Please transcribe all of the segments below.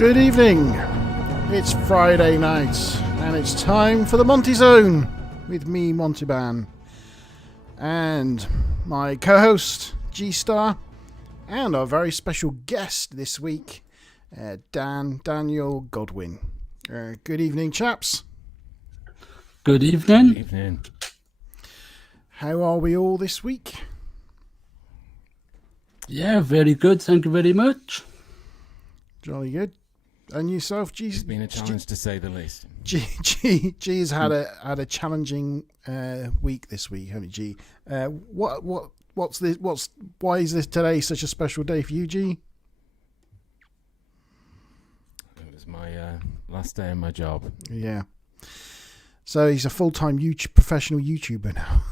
Good evening. It's Friday night and it's time for the Monte Zone with me, Monteban, and my co-host G-Star, and our very special guest this week, Daniel Godwin. Good evening, chaps. Good evening. Good evening. How are we all this week? Yeah, very good. Thank you very much. Jolly good. And yourself, G? It's been a challenge to say the least. G's had a challenging week this week, haven't you, G? Why is this today such a special day for you, G? It was my last day in my job. Yeah. So he's a full-time professional YouTuber now.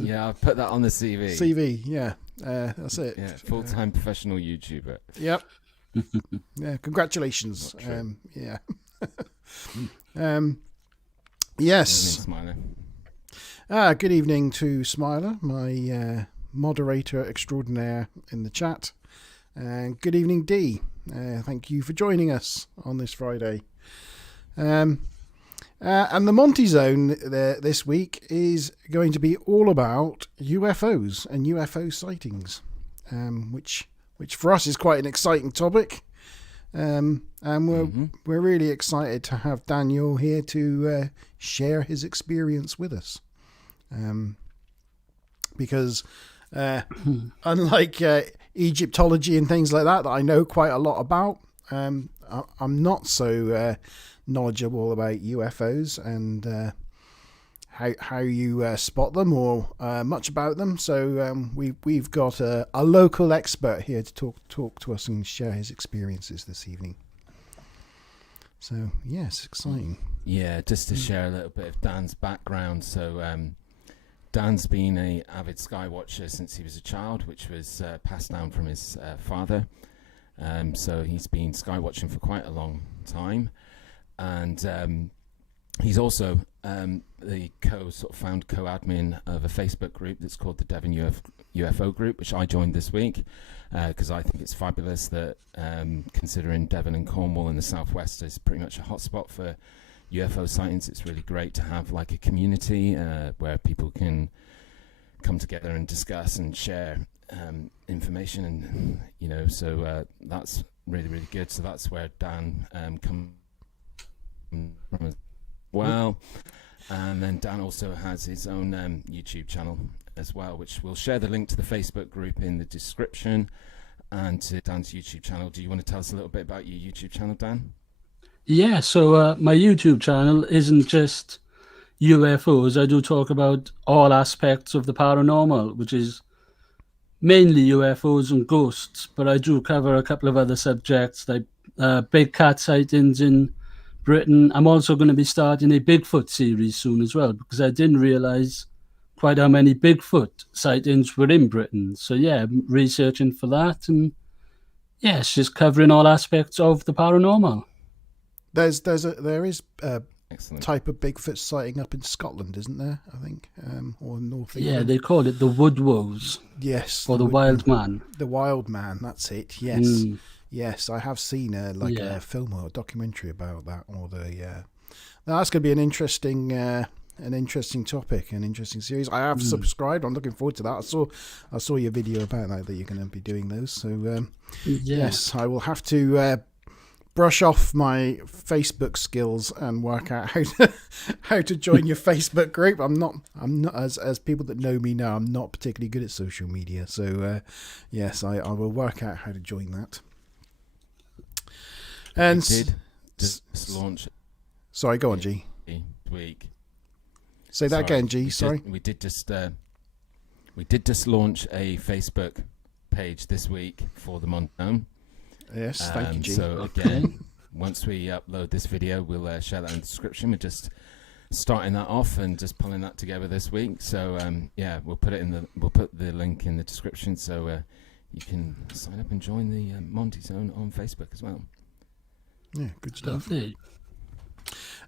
Yeah, I've put that on the CV. CV, yeah. That's it. Yeah, full-time professional YouTuber. Yep. Yeah, congratulations. Yeah. Yes. Good evening, Smiler. Good evening to Smiler, my moderator extraordinaire in the chat. And good evening, D. Thank you for joining us on this Friday. And the Monte Zone this week is going to be all about UFOs and UFO sightings, which for us is quite an exciting topic. And we're really excited to have Daniel here to share his experience with us. Because unlike Egyptology and things like that I know quite a lot about, I'm not so knowledgeable about UFOs and how you spot them or much about them. So we've got a local expert here to talk to us and share his experiences this evening. So yes, exciting. Yeah, just to share a little bit of Dan's background. So Dan's been an avid sky watcher since he was a child, which was passed down from his father. So he's been sky watching for quite a long time. And he's also the found co-admin of a Facebook group that's called the Devon UFO group, which I joined this week because I think it's fabulous that considering Devon and Cornwall in the southwest is pretty much a hotspot for UFO sightings, it's really great to have like a community where people can come together and discuss and share information, and so that's really, really good. So that's where Dan comes from as well. And then Dan also has his own YouTube channel as well, which we'll share the link to the Facebook group in the description and to Dan's YouTube channel. Do you want to tell us a little bit about your YouTube channel, Dan? Yeah, so my YouTube channel isn't just UFOs. I do talk about all aspects of the paranormal, which is mainly UFOs and ghosts, but I do cover a couple of other subjects like big cat sightings in Britain. I'm also going to be starting a Bigfoot series soon as well, because I didn't realize quite how many Bigfoot sightings were in Britain. So yeah, I'm researching for that, and yeah, it's just covering all aspects of the paranormal. There is a Excellent. type of Bigfoot sighting up in Scotland, isn't there? I think, or North England. Yeah, they call it the Woodwows. Yes, Or the Wild Man. The Wild Man. That's it. Yes, yes. I have seen a film or a documentary about that. Or now that's going to be an interesting topic, an interesting series. I have subscribed. I'm looking forward to that. I saw your video about that you're going to be doing those. So yes, I will have to brush off my Facebook skills and work out how to join your Facebook group. I'm not as people that know me know, I'm not particularly good at social media. So yes, I will work out how to join that. And we did just launch. Sorry, go on, G. Week. Say that again, G. Sorry. We did just launch a Facebook page this week for the Monte. Yes, thank you, G. So again, once we upload this video, we'll share that in the description. We're just starting that off and just pulling that together this week. So yeah, we'll put the link in the description so you can sign up and join the Monte Zone on Facebook as well. Yeah, good stuff. Lovely.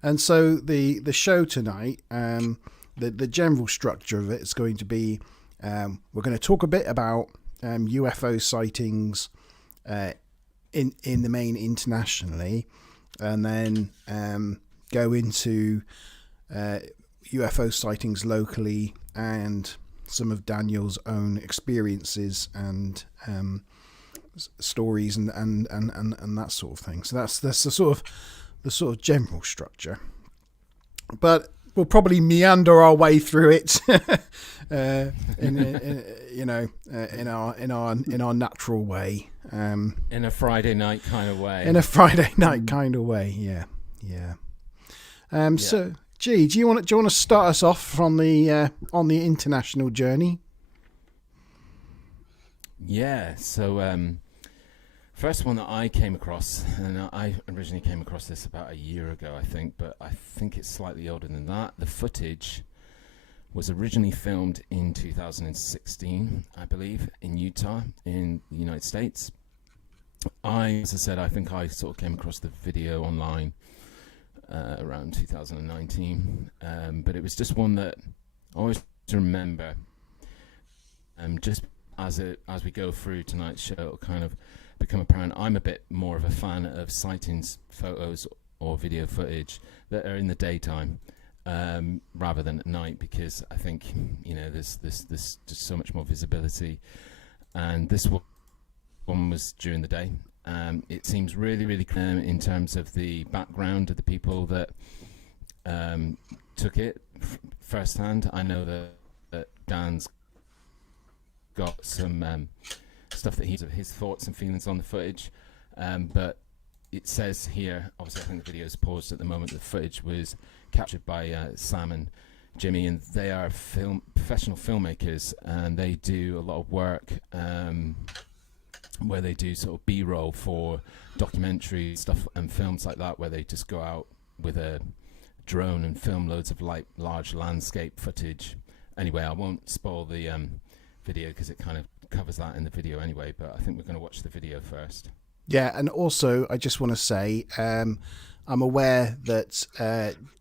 And so the show tonight, the general structure of it is going to be we're going to talk a bit about UFO sightings in the main internationally, and then go into UFO sightings locally and some of Daniel's own experiences and stories and that sort of thing. So that's the sort of general structure. But we'll probably meander our way through it, in our natural way. In a Friday night kind of way. Yeah. So, G, do you want to start us off on the international journey? Yeah. So, first one that I came across, and I originally came across this about a year ago, I think, but I think it's slightly older than that. The footage was originally filmed in 2016, I believe, in Utah, in the United States. As I said, I think I sort of came across the video online around 2019, but it was just one that I always remember. Just as we go through tonight's show, it'll kind of become apparent. I'm a bit more of a fan of sightings photos or video footage that are in the daytime rather than at night, because I think there's just so much more visibility, and this one was during the day. It seems really, really clear in terms of the background of the people that took it firsthand. I know that Dan's got some stuff that his thoughts and feelings on the footage, but it says here, obviously I think the video is paused at the moment, the footage was captured by Sam and Jimmy, and they are professional filmmakers, and they do a lot of work where they do sort of B-roll for documentary stuff and films like that, where they just go out with a drone and film loads of large landscape footage. Anyway, I won't spoil the video because it kind of covers that in the video anyway, but I think we're going to watch the video first. Yeah, and also I just want to say I'm aware that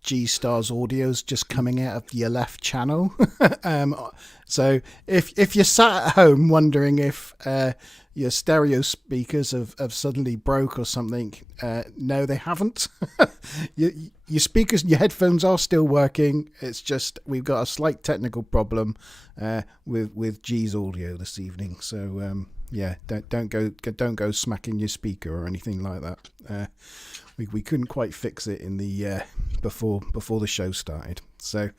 G-Star's audio's just coming out of your left channel. So if you're sat at home wondering if your stereo speakers have suddenly broke or something, no, they haven't. Your speakers, your headphones are still working. It's just we've got a slight technical problem with G's audio this evening. So yeah, don't go smacking your speaker or anything like that. We couldn't quite fix it in the before the show started. So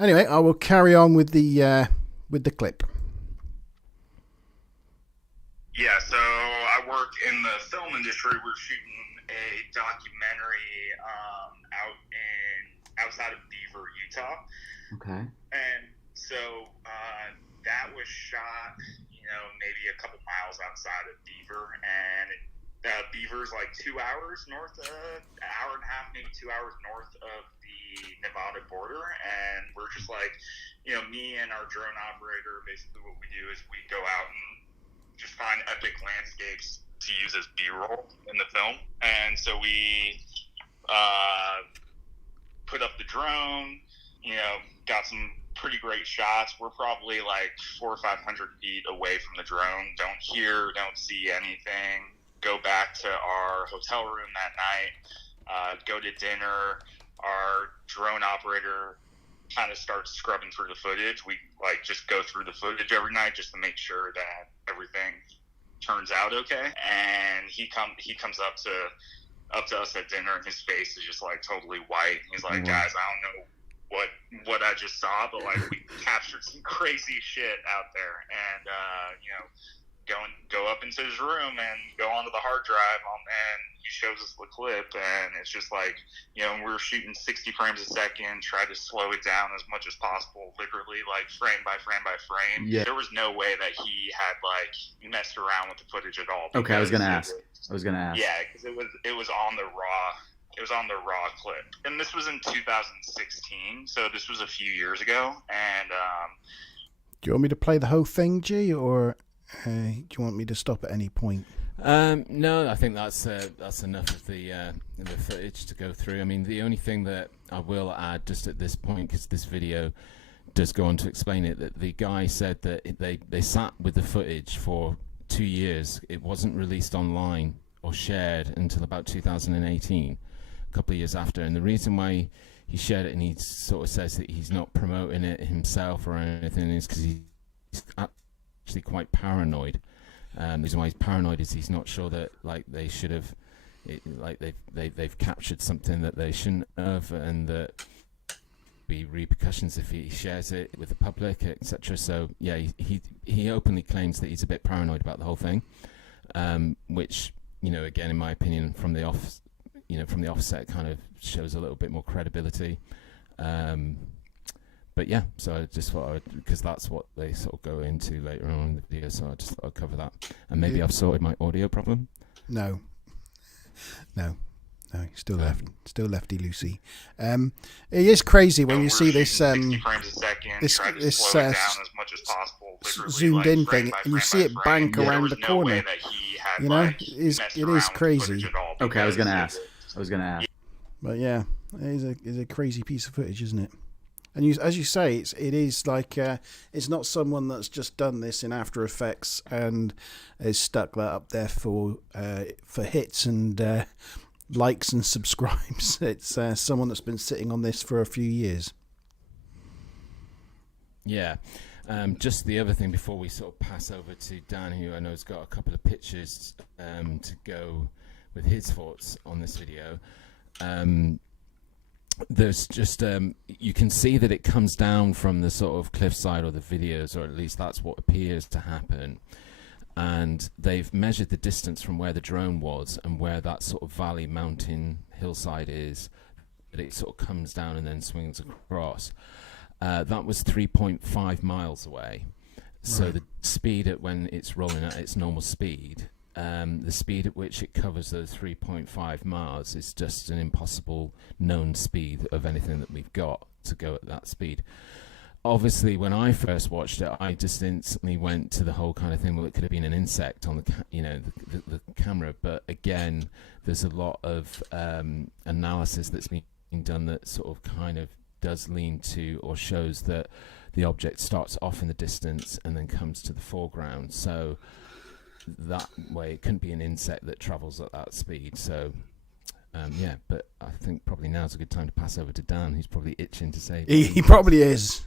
anyway, I will carry on with the clip. Yeah, so I work in the film industry. We're shooting a documentary outside of Beaver, Utah. Okay. And so that was shot, maybe a couple miles outside of Beaver, and Beaver's like 2 hours north, an hour and a half, maybe 2 hours north of the Nevada border. And we're just like, me and our drone operator, basically what we do is we go out and just find epic landscapes to use as B-roll in the film. And so we put up the drone, got some pretty great shots. We're probably like 400 or 500 feet away from the drone. Don't hear, don't see anything. Go back to our hotel room that night, go to dinner. Our drone operator kind of starts scrubbing through the footage. We just go through the footage every night just to make sure that everything turns out okay. And he comes up to us at dinner, and his face is just like totally white. He's like, guys, I don't know what I just saw, but like we captured some crazy shit out there. And go up into his room and go onto the hard drive and he shows us the clip, and it's just like, we're shooting 60 frames a second, try to slow it down as much as possible, literally like frame by frame by frame. Yeah. There was no way that he had messed around with the footage at all. Okay, I was gonna ask. Yeah, because it was on the raw. It was on the raw clip, and this was in 2016, so this was a few years ago. And do you want me to play the whole thing, G, or do you want me to stop at any point? No, I think that's enough of the footage to go through. I mean, the only thing that I will add just at this point, because this video does go on to explain it, that the guy said that they sat with the footage for 2 years. It wasn't released online or shared until about 2018, a couple of years after. And the reason why he shared it, and he sort of says that he's not promoting it himself or anything, is because he's actually quite paranoid. The reason why he's paranoid is he's not sure that like they should have, they've captured something that they shouldn't have, and that be repercussions if he shares it with the public, etc. So yeah, he openly claims that he's a bit paranoid about the whole thing, which, you know, again, in my opinion, from the offset, kind of shows a little bit more credibility. But yeah, so I just thought because that's what they sort of go into later on in the video, so I just thought I'd cover that. And maybe I've sorted my audio problem. No, still lefty loosey. It is crazy when you see this 60 frames a second, this try to slow it down as much as possible, zoomed in thing, and you see it bank around the corner. You know, it is crazy. Okay, I was gonna ask. But yeah, it is a crazy piece of footage, isn't it? And you, as you say, it is like it's not someone that's just done this in After Effects and has stuck that up there for hits and likes and subscribes. It's someone that's been sitting on this for a few years. Yeah. Just the other thing before we sort of pass over to Dan, who I know has got a couple of pictures to go with his thoughts on this video. There's just you can see that it comes down from the sort of cliffside, or the videos, or at least that's what appears to happen. And they've measured the distance from where the drone was and where that sort of valley, mountain, hillside is, that it sort of comes down and then swings across. That was 3.5 miles away. So the speed at when it's rolling at its normal speed, the speed at which it covers those 3.5 miles is just an impossible known speed of anything that we've got to go at that speed. Obviously, when I first watched it, I just instantly went to the whole kind of thing, well, it could have been an insect on the camera. But again, there's a lot of analysis that's been done that sort of kind of does lean to, or shows that the object starts off in the distance and then comes to the foreground. So that way it couldn't be an insect that travels at that speed. So yeah, but I think probably now's a good time to pass over to Dan, who's probably itching to say. He probably is.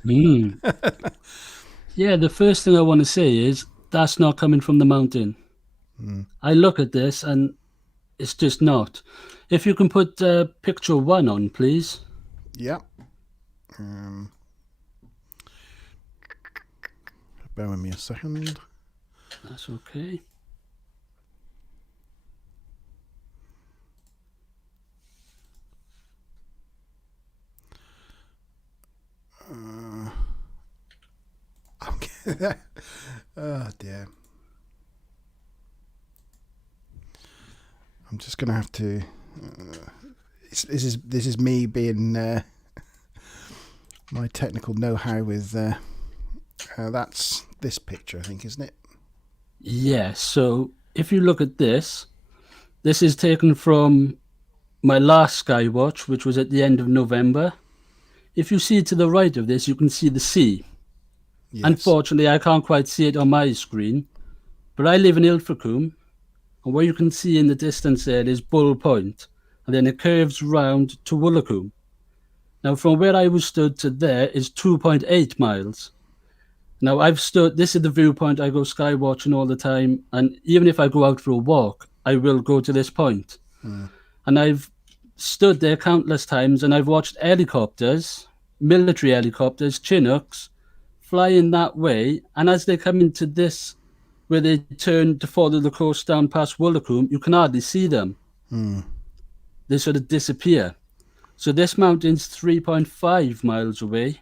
Yeah, the first thing I want to say is that's not coming from the mountain. I look at this and it's just not. If you can put picture 1 on, please. Yeah. Bear with me a second. That's okay. Okay. Oh dear. I'm just gonna have to. This is me being my technical know-how with. That's this picture, I think, isn't it? Yeah. So if you look at this is taken from my last Skywatch, which was at the end of November. If you see to the right of this, you can see the sea. Yes. Unfortunately, I can't quite see it on my screen, but I live in Ilfracombe, and what you can see in the distance there is Bull Point, and then it curves round to Woolacombe. Now, from where I was stood to there is 2.8 miles. Now, this is the viewpoint I go skywatching all the time, and even if I go out for a walk, I will go to this point. And I've stood there countless times, and I've watched helicopters, military helicopters, Chinooks, flying that way, and as they come into this, where they turn to follow the coast down past Woolacombe, you can hardly see them. They sort of disappear. So this mountain's 3.5 miles away.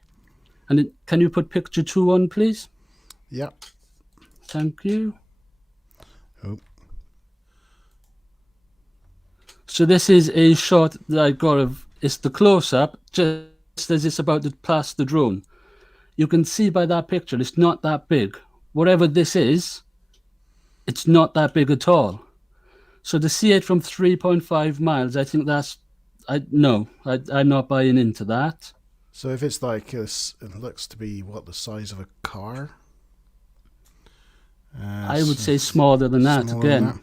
And can you put picture 2 on, please? Yep. Thank you. Oh. So this is a shot that I got of, it's the close-up, just as it's about to pass the drone. You can see by that picture, it's not that big. Whatever this is, it's not that big at all. So to see it from 3.5 miles, I think I'm not buying into that. So if it's like it looks to be the size of a car. I would say smaller than that again.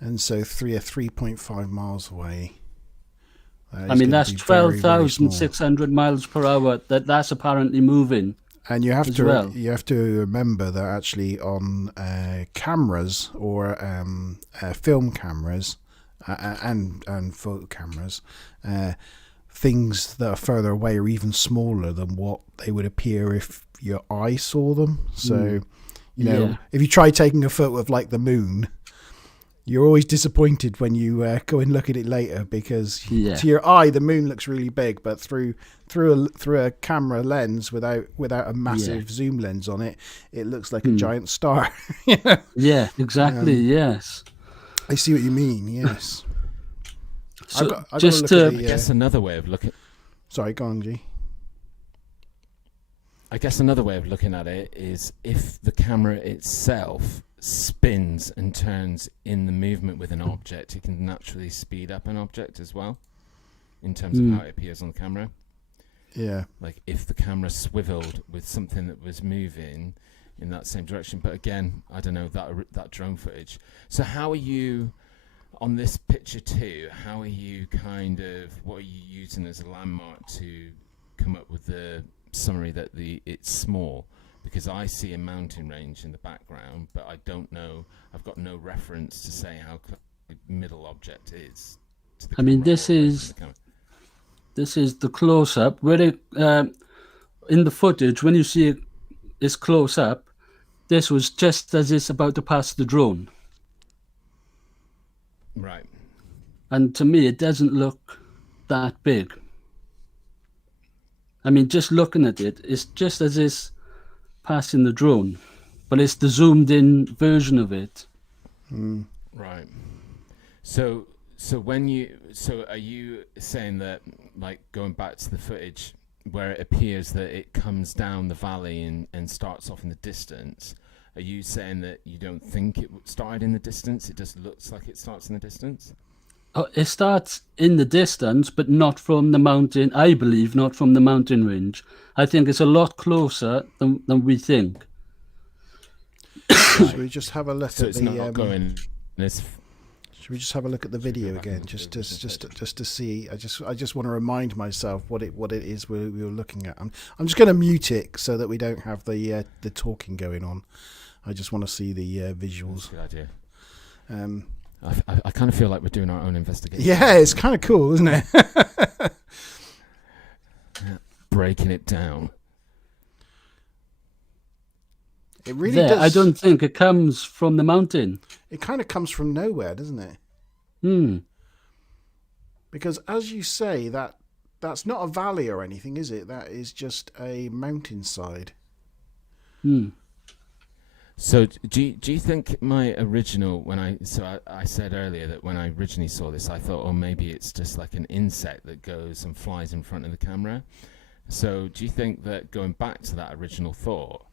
And so 3.5 miles away. I mean, that's 12,600 miles per hour. That's apparently moving. And you have to remember that actually on cameras or film cameras and photo cameras, things that are further away are even smaller than what they would appear if your eye saw them. So, if you try taking a photo of like the moon, you're always disappointed when you go and look at it later, because to your eye the moon looks really big, but through a camera lens without a massive zoom lens on it, it looks like a giant star. Yeah, exactly. Yes, I see what you mean. Yes. So I guess another way of looking. Sorry, go on, G. I guess another way of looking at it is if the camera itself spins and turns in the movement with an object, it can naturally speed up an object as well, in terms of how it appears on the camera. Yeah. Like if the camera swiveled with something that was moving in that same direction. But again, I don't know that drone footage. So how are you on this picture too? How are you what are you using as a landmark to come up with the summary that it's small? Because I see a mountain range in the background, but I don't know. I've got no reference to say how close the middle object is. I mean, this is the close-up. Where in the footage, when you see it's close up, this was just as it's about to pass the drone. Right. And to me, it doesn't look that big. I mean, just looking at it, it's just as it's passing the drone, but it's the zoomed in version of it. Right. So are you saying that, like, going back to the footage where it appears that it comes down the valley and starts off in the distance, are you saying that you don't think it started in the distance? It just looks like it starts in the distance? Oh, it starts in the distance, but not from the mountain. I believe not from the mountain range. I think it's a lot closer than we think. Should we just have a look so at it's the? Not going this. Should we just have a look at the video again, just to see? I just want to remind myself what it is we were looking at. I'm just going to mute it so that we don't have the talking going on. I just want to see the visuals. That's a good idea. I kind of feel like we're doing our own investigation. Yeah, it's kind of cool, isn't it? Breaking it down. It really does. I don't think it comes from the mountain. It kind of comes from nowhere, doesn't it? Because as you say, that's not a valley or anything, is it? That is just a mountainside. So do you think my original, I said earlier that when I originally saw this, I thought, oh, maybe it's just like an insect that goes and flies in front of the camera. So do you think that, going back to that original thought,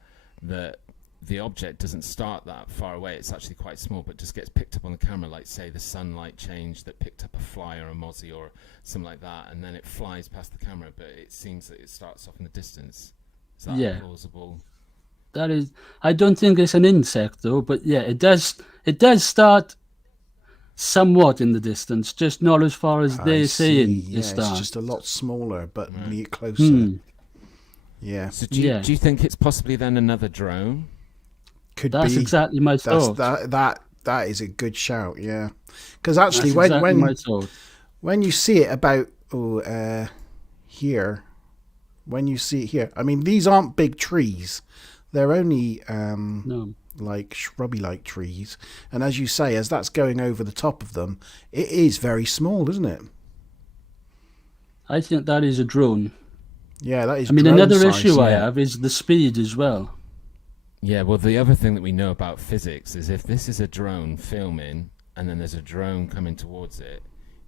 that the object doesn't start that far away, it's actually quite small, but just gets picked up on the camera, like say the sunlight change that picked up a fly or a mozzie or something like that, and then it flies past the camera, but it seems that it starts off in the distance? Is that plausible? That is, I don't think it's an insect though, but yeah, it does start somewhat in the distance, just not as far as they're saying it starts. It's just a lot smaller, but closer. Yeah. So do you think it's possibly then another drone? That's exactly my thought. That is a good shout, yeah. Because actually, when you see it about here, when you see it here, I mean, these aren't big trees. They're only like shrubby-like trees. And as you say, as that's going over the top of them, it is very small, isn't it? I think that is a drone. Yeah, that is. I mean, another issue I have is the speed as well. Yeah, well, the other thing that we know about physics is if this is a drone filming and then there's a drone coming towards it,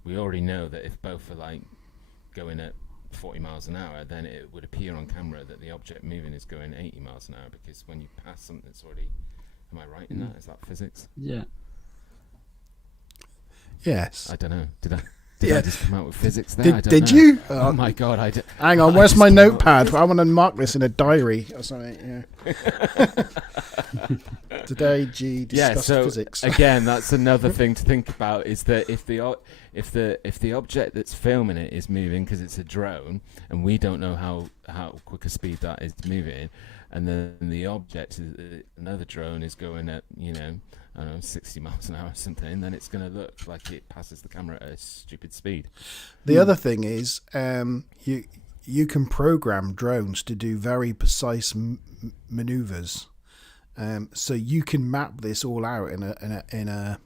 we already know that if both are like going at 40 miles an hour, then it would appear on camera that the object moving is going 80 miles an hour, because when you pass something that's already... Am I right in that? Is that physics? Yeah. Yes. I don't know. Did I? Did I just come out with physics there? I don't Did know. you? Oh my god! Hang on, where's my notepad? I want to mark this in a diary or something. Yeah. Today, G discussed physics. Again, that's another thing to think about: is that if the object that's filming it is moving because it's a drone, and we don't know how quick a speed that is moving, and then the object is another drone is going at I don't know 60 miles an hour or something, then it's going to look like it passes the camera at a stupid speed. The other thing is, you can program drones to do very precise maneuvers. So you can map this all out in a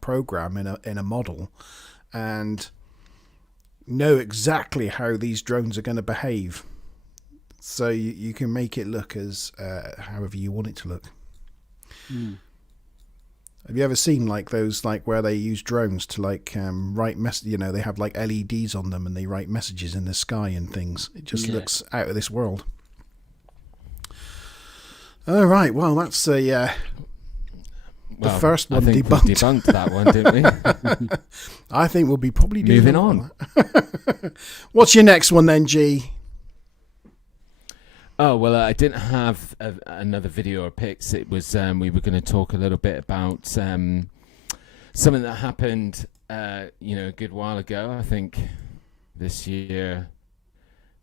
program in a model, and know exactly how these drones are going to behave. So you can make it look as however you want it to look. Have you ever seen like those where they use drones to write they have like LEDs on them and they write messages in the sky and things. It just looks out of this world. All right, well that's the first one I think debunked. We debunked that one, didn't we? I think we'll be probably doing moving on. What's your next one then, G? Oh, well, I didn't have another video or pics. It was we were going to talk a little bit about something that happened a good while ago. I think this year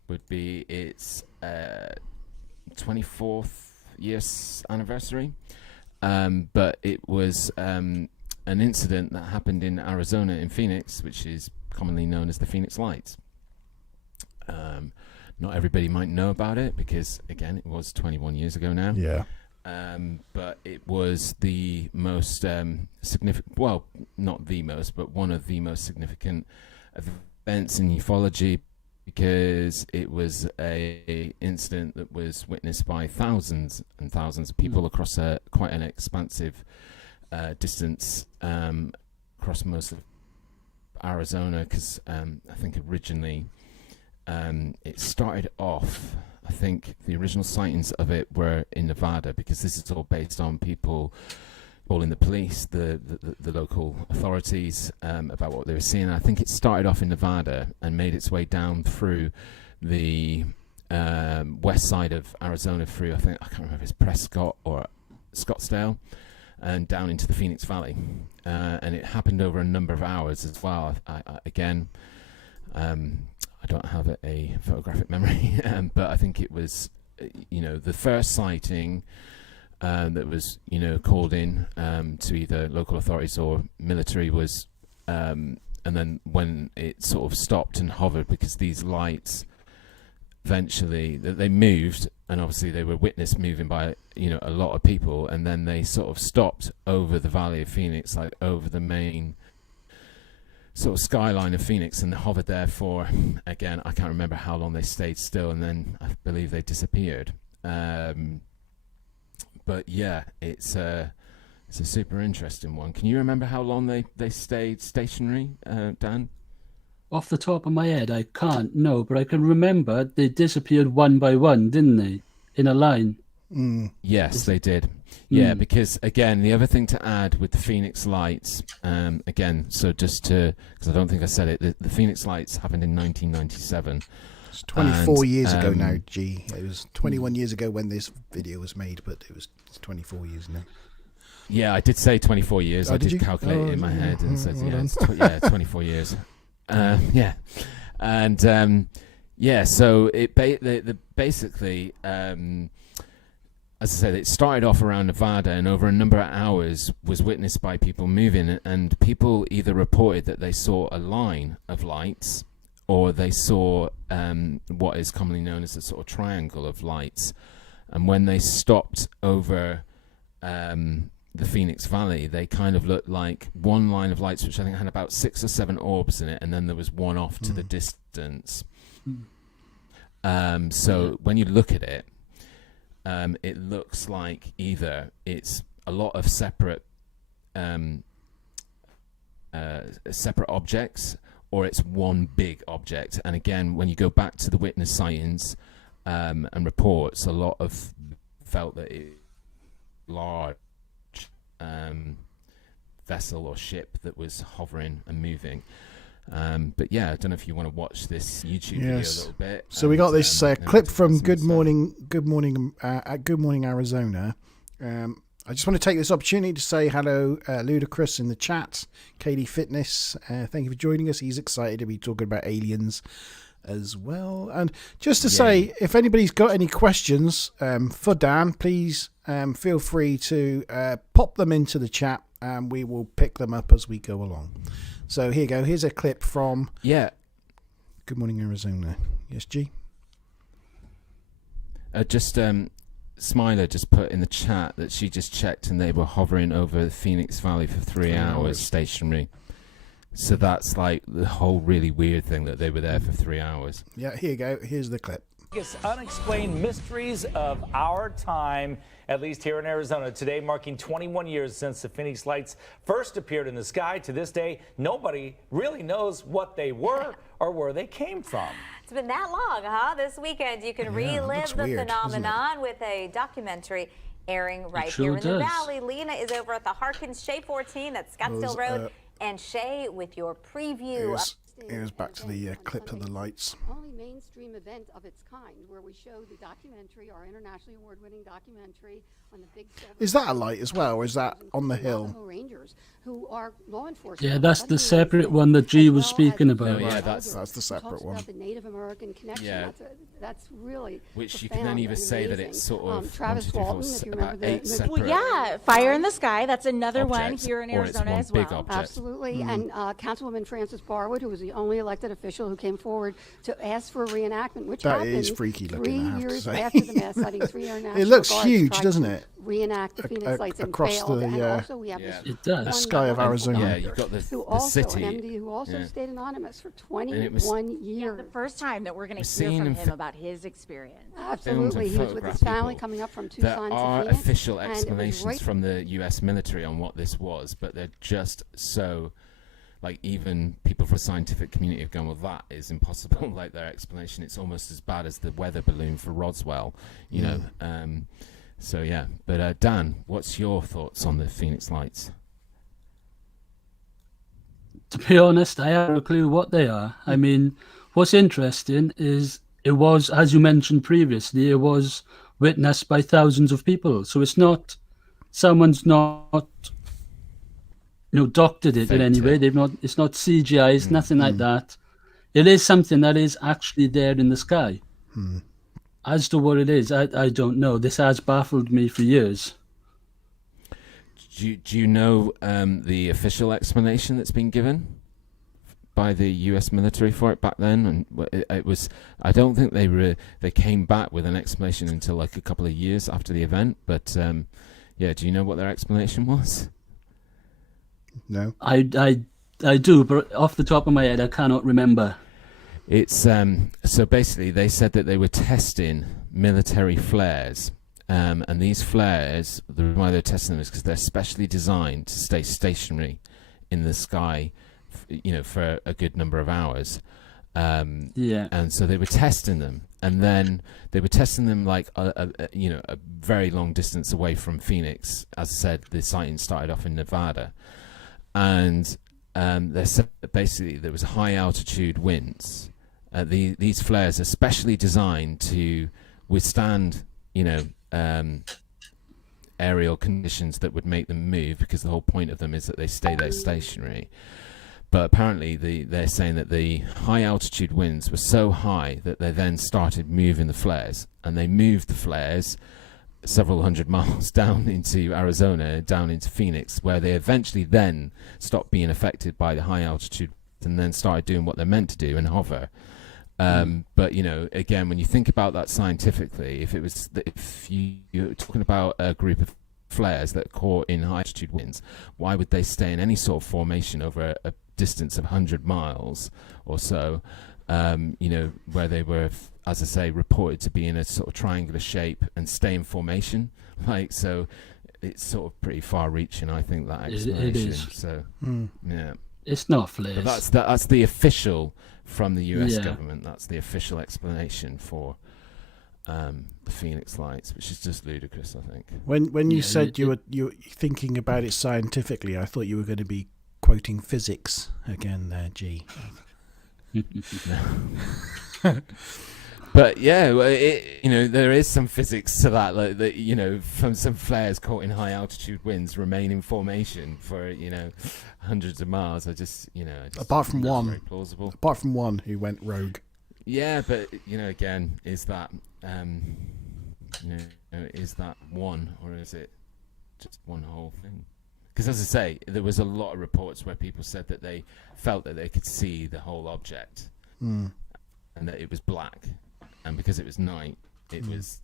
would be its 24th year's anniversary. But it was an incident that happened in Arizona, in Phoenix, which is commonly known as the Phoenix Lights. Not everybody might know about it because, again, it was 21 years ago now. Yeah. But it was the most significant, well, not the most, but one of the most significant events in ufology, because it was a incident that was witnessed by thousands and thousands of people across quite an expansive distance across most of Arizona, because I think originally it started off, I think the original sightings of it were in Nevada, because this is all based on people calling the police, the local authorities about what they were seeing. I think it started off in Nevada and made its way down through the west side of Arizona through, I can't remember if it's Prescott or Scottsdale, and down into the Phoenix Valley. And it happened over a number of hours as well. I don't have a photographic memory, but I think it was, the first sighting that was, called in to either local authorities or military was, and then when it sort of stopped and hovered, because these lights eventually, they moved, and obviously they were witnessed moving by, a lot of people, and then they sort of stopped over the Valley of Phoenix, like over the main sort of skyline of Phoenix, and hovered there for, again, I can't remember how long they stayed still, and then I believe they disappeared. But yeah, it's a super interesting one. Can you remember how long they stayed stationary, Dan? Off the top of my head, I can't, no, but I can remember they disappeared one by one, didn't they? In a line. Yes, they did. Yeah, because again, the other thing to add with the Phoenix Lights, again, so just to, because I don't think I said it, the Phoenix Lights happened in 1997. It's 24 years ago now, G. It was 21 years ago when this video was made, but it's 24 years now. Yeah, I did say 24 years. I did calculate it in my head and said, it's 24 years. Yeah. And, so it basically, as I said, it started off around Nevada, and over a number of hours was witnessed by people moving, and people either reported that they saw a line of lights, or they saw what is commonly known as a sort of triangle of lights. And when they stopped over the Phoenix Valley, they kind of looked like one line of lights, which I think had about 6 or 7 orbs in it, and then there was one off to the distance. So when you look at it, it looks like either it's a lot of separate objects, or it's one big object. And again, when you go back to the witness sightings and reports, a lot of felt that it large vessel or ship that was hovering and moving. But yeah, I don't know if you want to watch this YouTube video a little bit. So we got this clip from Good Morning Arizona. I just want to take this opportunity to say hello, Ludacris in the chat, Katie Fitness. Thank you for joining us. He's excited to be talking about aliens as well. And just to say, if anybody's got any questions for Dan, please feel free to pop them into the chat, and we will pick them up as we go along. So here you go. Here's a clip from Good Morning Arizona. Yes, G? Smiler just put in the chat that she just checked and they were hovering over the Phoenix Valley for 3 hours stationary. So that's like the whole really weird thing that they were there for 3 hours. Yeah, here you go. Here's the clip. Unexplained mysteries of our time, at least here in Arizona. Today marking 21 years since the Phoenix Lights first appeared in the sky. To this day, nobody really knows what they were or where they came from. It's been that long, huh? This weekend you can relive the phenomenon with a documentary airing right here in the Valley. Lena is over at the Harkins Shea 14, that's Scottsdale Road. And Shay with your preview. Here's back to the clip of the lights. Only mainstream event of its kind where we show the documentary, our internationally award-winning documentary on the big. Is that a light as well, or is that on the hill? Rangers who are law enforcement. Yeah, that's the separate one that G was speaking about. Yeah, that's the separate one. About the Native American connection. Yeah. That's really which you can then even say that it's sort of Travis Walton, if you remember the well, yeah, Fire in the Sky. That's another one here in Arizona as well. Absolutely, and Councilwoman Frances Barwood, who was the only elected official who came forward to ask for a reenactment, which happened is freaky looking, 3 years after the mass sighting. 3 year It looks huge, doesn't it? Reenact the Phoenix Lights and across failed. the And also we have the sky of Arizona. Yeah, you've got the city. An MD who also stayed anonymous for 21 years. The first time that we're going to hear from him about his experience. Absolutely, he was with his family coming up from Tucson. There are to Phoenix, official explanations from the U.S. military on what this was, but they're just so, like, even people from the scientific community have gone, well, that is impossible. Like, their explanation, it's almost as bad as the weather balloon for Roswell, you know. So yeah, but Dan, what's your thoughts on the Phoenix Lights? To be honest, I have no clue what they are. I mean, what's interesting is it was, as you mentioned previously, it was witnessed by thousands of people. So it's not, someone's not, doctored it in any way. It's not CGI, it's nothing like that. It is something that is actually there in the sky. As to what it is, I don't know. This has baffled me for years. Do you know the official explanation that's been given by the U.S. military for it back then? And it was, I don't think they came back with an explanation until like a couple of years after the event. But yeah, do you know what their explanation was? No. I do, but off the top of my head, I cannot remember. It's so basically they said that they were testing military flares, and these flares, the reason why they're testing them is because they're specially designed to stay stationary in the sky, for a good number of hours. And so they were testing them, and then they were testing them like a very long distance away from Phoenix. As I said, the sighting started off in Nevada, and they said that basically there was high altitude winds. These flares are specially designed to withstand, aerial conditions that would make them move, because the whole point of them is that they stay there stationary. But apparently they're saying that the high altitude winds were so high that they then started moving the flares, and they moved the flares several hundred miles down into Arizona, down into Phoenix, where they eventually then stopped being affected by the high altitude and then started doing what they're meant to do and hover. But again, when you think about that scientifically, if you're talking about a group of flares that are caught in high altitude winds, why would they stay in any sort of formation over a distance of 100 miles or so, where they were, as I say, reported to be in a sort of triangular shape and stay in formation? So it's sort of pretty far reaching, I think, that explanation. It is. So yeah, it's not flares. But that's the official from the US government. That's the official explanation for the Phoenix Lights, which is just ludicrous, I think. When you said you were thinking about it scientifically, I thought you were going to be quoting physics again there, G. But yeah, there is some physics to that, like that, from some flares caught in high altitude winds remain in formation for hundreds of miles. I just apart from one, very plausible. Apart from one who went rogue. Yeah, but again, is that is that one, or is it just one whole thing? Because as I say, there was a lot of reports where people said that they felt that they could see the whole object, and that it was black. And because it was night, it was,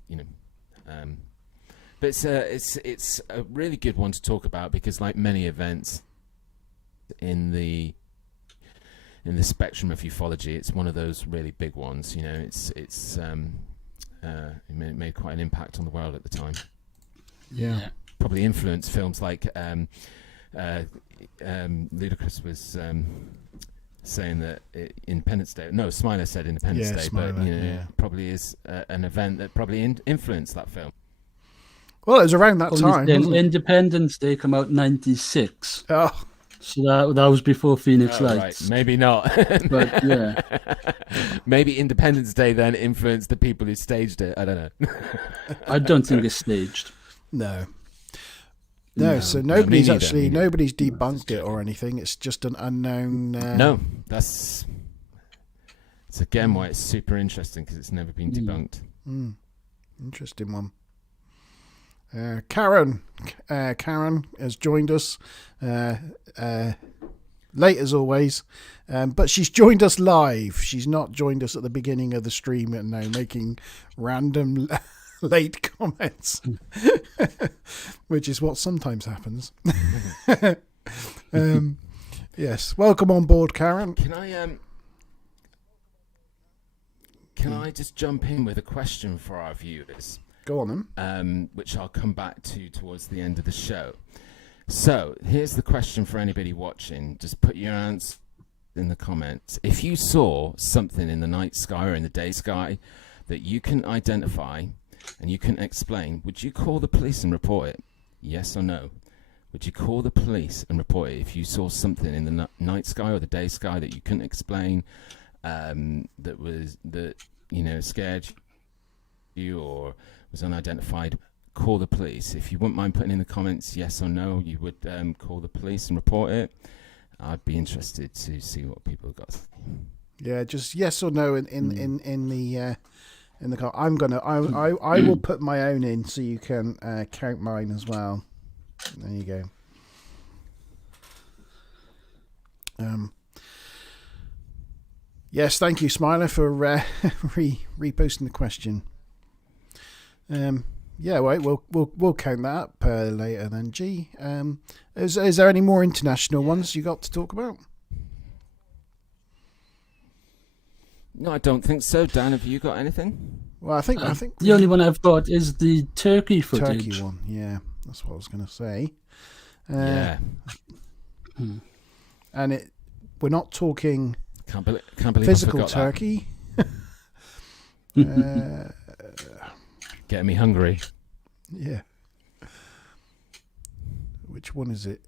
but it's a really good one to talk about, because like many events in the spectrum of ufology, it's one of those really big ones. It made quite an impact on the world at the time. Yeah, probably influenced films like Ludacris was. Saying that Independence Day. No, Smiler said Independence Day, Smiler, but probably is an event that probably influenced that film. Well, it was around that time. Independence Day came out in '96. Oh, so that was before Phoenix Lights. Right. Maybe not. But yeah, maybe Independence Day then influenced the people who staged it. I don't know. I don't think it's staged. No, so nobody's debunked it or anything. It's just an unknown. No, it's again why it's super interesting, because it's never been debunked. Interesting one. Karen has joined us late as always, but she's joined us live. She's not joined us at the beginning of the stream and now making random late comments, which is what sometimes happens. Yes, welcome on board, Karen. Can I just jump in with a question for our viewers? Go on then. Which I'll come back to towards the end of the show. So here's the question for anybody watching. Just put your answer in the comments. If you saw something in the night sky or in the day sky that you can identify and you can explain, would you call the police and report it? Yes or no? Would you call the police and report it if you saw something in the night sky or the day sky that you couldn't explain, that scared you or was unidentified? Call the police. If you wouldn't mind putting in the comments yes or no, you would call the police and report it. I'd be interested to see what people have got. Yeah, just yes or no in the car. I will put my own in so you can count mine as well. There you go. Yes, thank you, Smiler, for reposting the question. Yeah, right. We'll count that up later then. G. Is there any more international ones you got to talk about? No, I don't think so. Dan, have you got anything? Well, I think the only one I've got is the Turkey footage. Turkey one, yeah, that's what I was going to say. Yeah. And we're not talking can't believe physical Turkey. Getting me hungry. Yeah. Which one is it?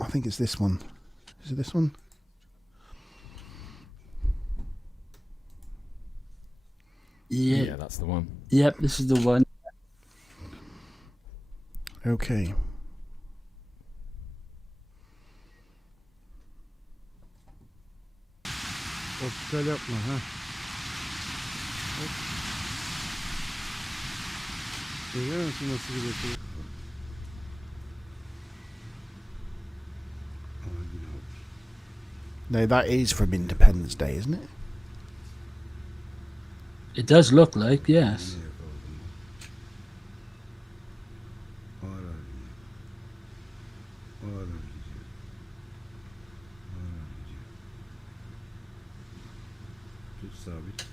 I think it's this one. Is it this one? Yeah, that's the one. Yep, this is the one. Okay. Optikal yapma ha. Görüyor musun nasıl gidiyor? No, that is from Independence Day, isn't it? It does look like, yes. Tut sabit.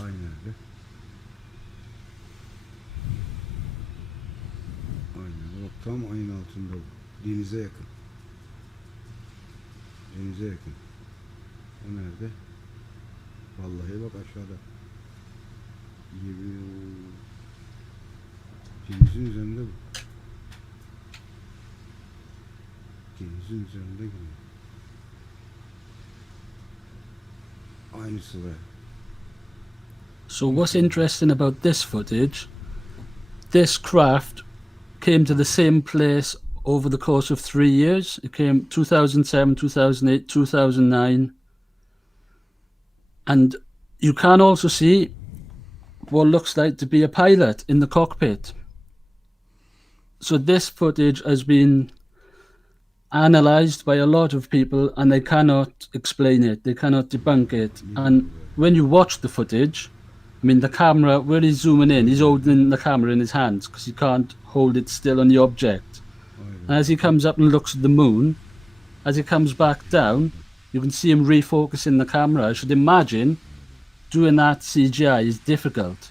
Aynı yerde. Aynen. Bak tam ayın altında. Denize yakın. Denize yakın. O nerede? Vallahi bak aşağıda. So what's interesting about this footage, this craft came to the same place over the course of 3 years. It came 2007, 2008, 2009. And you can also see what looks like to be a pilot in the cockpit. So this footage has been analysed by a lot of people and they cannot explain it, they cannot debunk it. And when you watch the footage, I mean, the camera, where he's zooming in, he's holding the camera in his hands because he can't hold it still on the object. And as he comes up and looks at the moon, as he comes back down, you can see him refocusing the camera. I should imagine doing that CGI is difficult.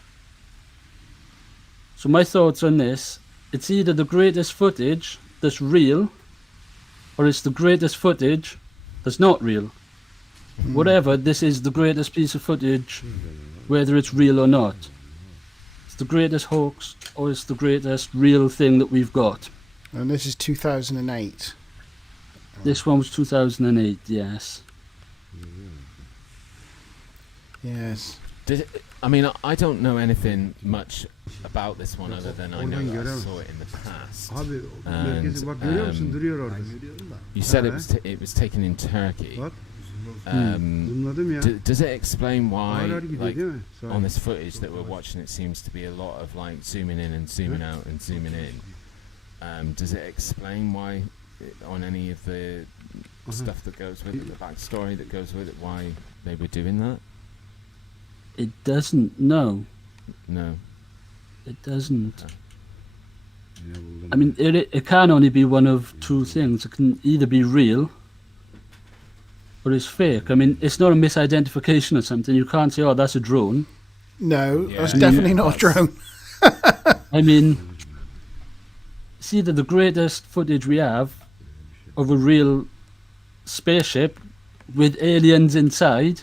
So my thoughts on this, it's either the greatest footage that's real, or it's the greatest footage that's not real. Whatever, this is the greatest piece of footage, whether it's real or not. It's the greatest hoax, or it's the greatest real thing that we've got. And this is 2008. This one was 2008, yes. Yes. I mean, I don't know anything much about this one other than I know that I saw it in the past. And, you said it was taken in Turkey. Does it explain why, like, on this footage that we're watching, it seems to be a lot of like zooming in and zooming out and zooming in? Does it explain why, on any of the stuff that goes with it, the backstory that goes with it, why they were doing that? It doesn't, no. No. It doesn't. I mean, it can only be one of two things. It can either be real or it's fake. I mean, it's not a misidentification or something. You can't say, oh, that's a drone. No, that's definitely not a drone. I mean, it's either the greatest footage we have of a real spaceship with aliens inside,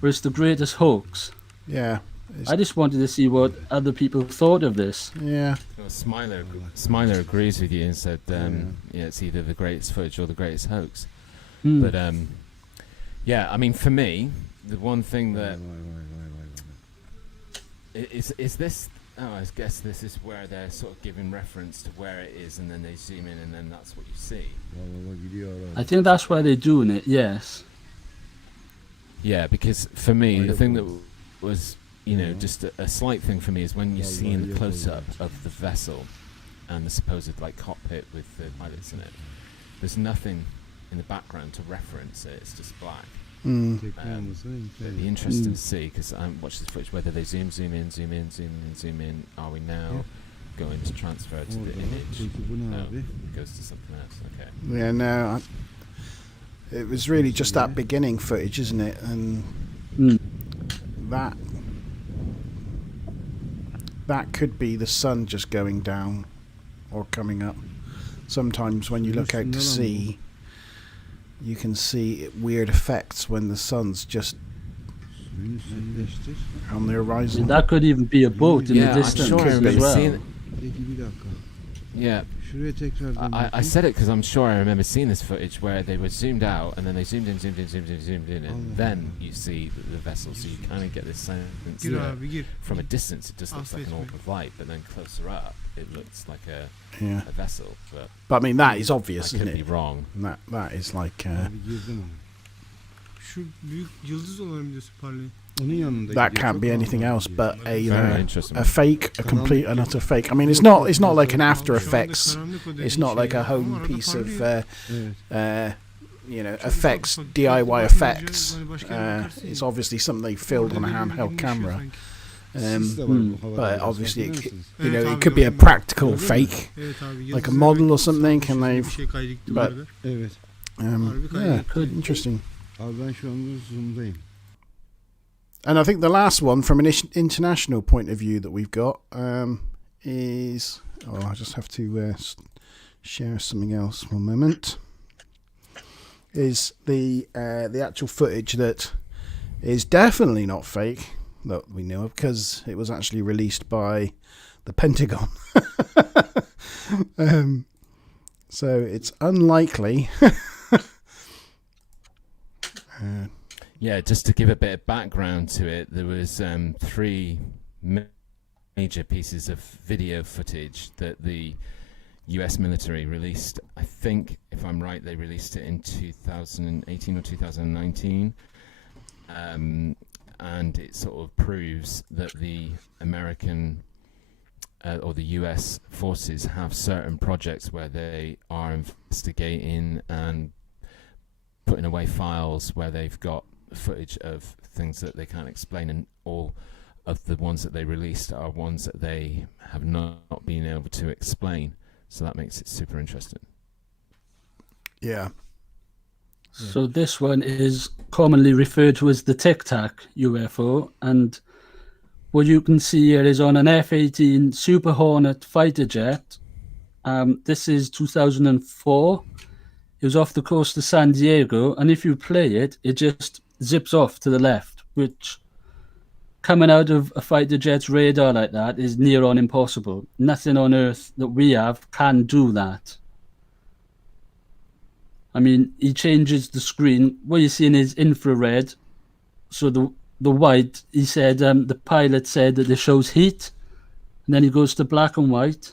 or it's the greatest hoax. Yeah. I just wanted to see what other people thought of this. Yeah. Well, Smiler agrees with you and said, yeah, it's either the greatest footage or the greatest hoax. But yeah, I mean, for me, the one thing that is this. Oh, I guess this is where they're sort of giving reference to where it is, and then they zoom in, and then that's what you see. I think that's why they're doing it. Yes. Yeah, because for me, the thing that was, you know, just a slight thing for me is when you see in the close-up of the vessel and the supposed like cockpit with the pilots in it, there's nothing in the background to reference it. It's just black. It'd be interesting to see, because I watched this footage, whether they zoom in. Are we now going to transfer to the image? No, it goes to something else. Okay. Yeah, no. It was really just that beginning footage, isn't it? And that could be the sun just going down or coming up. Sometimes when you look out to sea, you can see weird effects when the sun's just on the horizon. That could even be a boat in the distance. I'm sure I remember seeing it. Yeah. I said it because I'm sure I remember seeing this footage where they were zoomed out and then they zoomed in, and then you see the vessel, so you kind of get this sense that from a distance it just looks like an orb of light, but then closer up it looks like a vessel. But I mean, that is obvious, isn't it? I could be wrong. That is like that can't be anything else but a fake, a complete and utter fake. I mean, it's not like an After Effects. It's not like a home piece of effects, DIY effects. It's obviously something they filmed on a handheld camera. But obviously, it could be a practical fake, like a model or something. And interesting. And I think the last one, from an international point of view that we've got, is... Oh, I just have to share something else. 1 moment. Is the actual footage that is definitely not fake, that we know of, because it was actually released by the Pentagon. So it's unlikely. Yeah, just to give a bit of background to it, there was 3 major pieces of video footage that the US military released. I think, if I'm right, they released it in 2018 or 2019. And it sort of proves that the American or the US forces have certain projects where they are investigating and putting away files where they've got footage of things that they can't explain, and all of the ones that they released are ones that they have not been able to explain. So that makes it super interesting. Yeah. So this one is commonly referred to as the Tic Tac UFO, and what you can see here is on an F-18 Super Hornet fighter jet. This is 2004. It was off the coast of San Diego, and if you play it, it just zips off to the left, which, coming out of a fighter jet's radar like that, is near on impossible. Nothing on Earth that we have can do that. I mean, he changes the screen. What you're seeing is infrared. So the white, he said, the pilot said that it shows heat, and then he goes to black and white.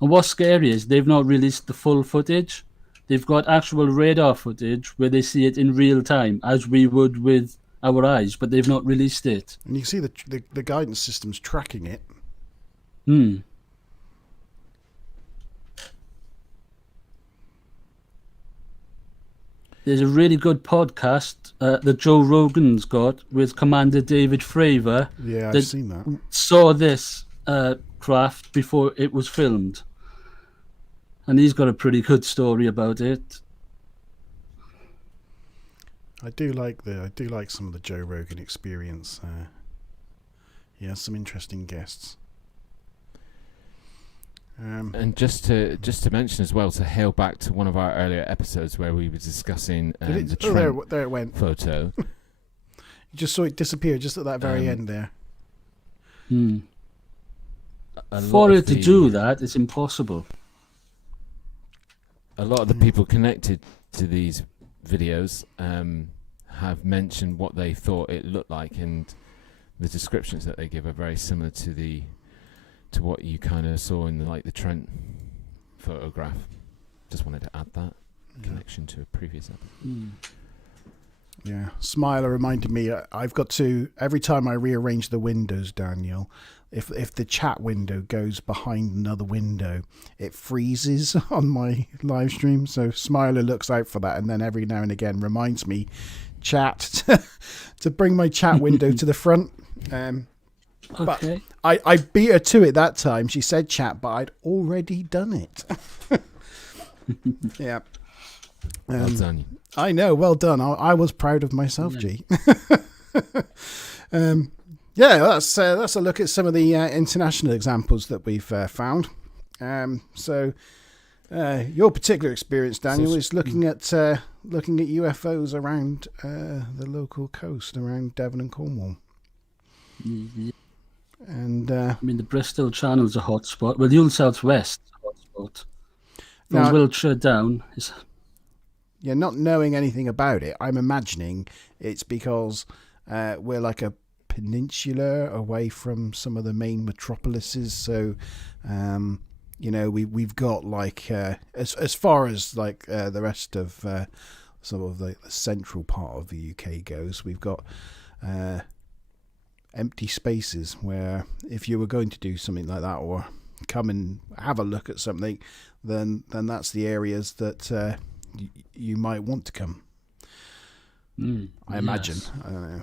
And what's scary is they've not released the full footage. They've got actual radar footage where they see it in real time, as we would with our eyes, but they've not released it. And you see the guidance system's tracking it. There's a really good podcast that Joe Rogan's got with Commander David Fravor. Yeah, I've seen that. Saw this craft before it was filmed. And he's got a pretty good story about it. I do like some of the Joe Rogan Experience. He has some interesting guests. And just to mention as well, to hail back to one of our earlier episodes where we were discussing the Trent there it went. photo. You just saw it disappear just at that very end there. For it to do that, it's impossible. A lot of the people connected to these videos have mentioned what they thought it looked like, and the descriptions that they give are very similar to what you kind of saw in the Trent photograph. Just wanted to add that connection to a previous episode. Yeah, Smiler reminded me. I've got to, every time I rearrange the windows, Daniel, if the chat window goes behind another window, it freezes on my live stream. So Smiler looks out for that, and then every now and again reminds me, chat, to bring my chat window to the front. Okay. But I beat her to it that time. She said chat, but I'd already done it. Yeah. Well done. I know, well done. I was proud of myself, G. Yeah, that's a look at some of the international examples that we've found. So your particular experience, Daniel, is looking at UFOs around the local coast, around Devon and Cornwall. Yeah. And I mean, the Bristol Channel's a hot spot. Well, the Old South West is a hot spot. From Wiltshire down is. Yeah, not knowing anything about it, I'm imagining it's because we're like a peninsula away from some of the main metropolises. So, we've got like as far as like the rest of some of the central part of the UK goes, we've got empty spaces where if you were going to do something like that or come and have a look at something, then that's the areas that you might want to come. I imagine. Yes. I don't know.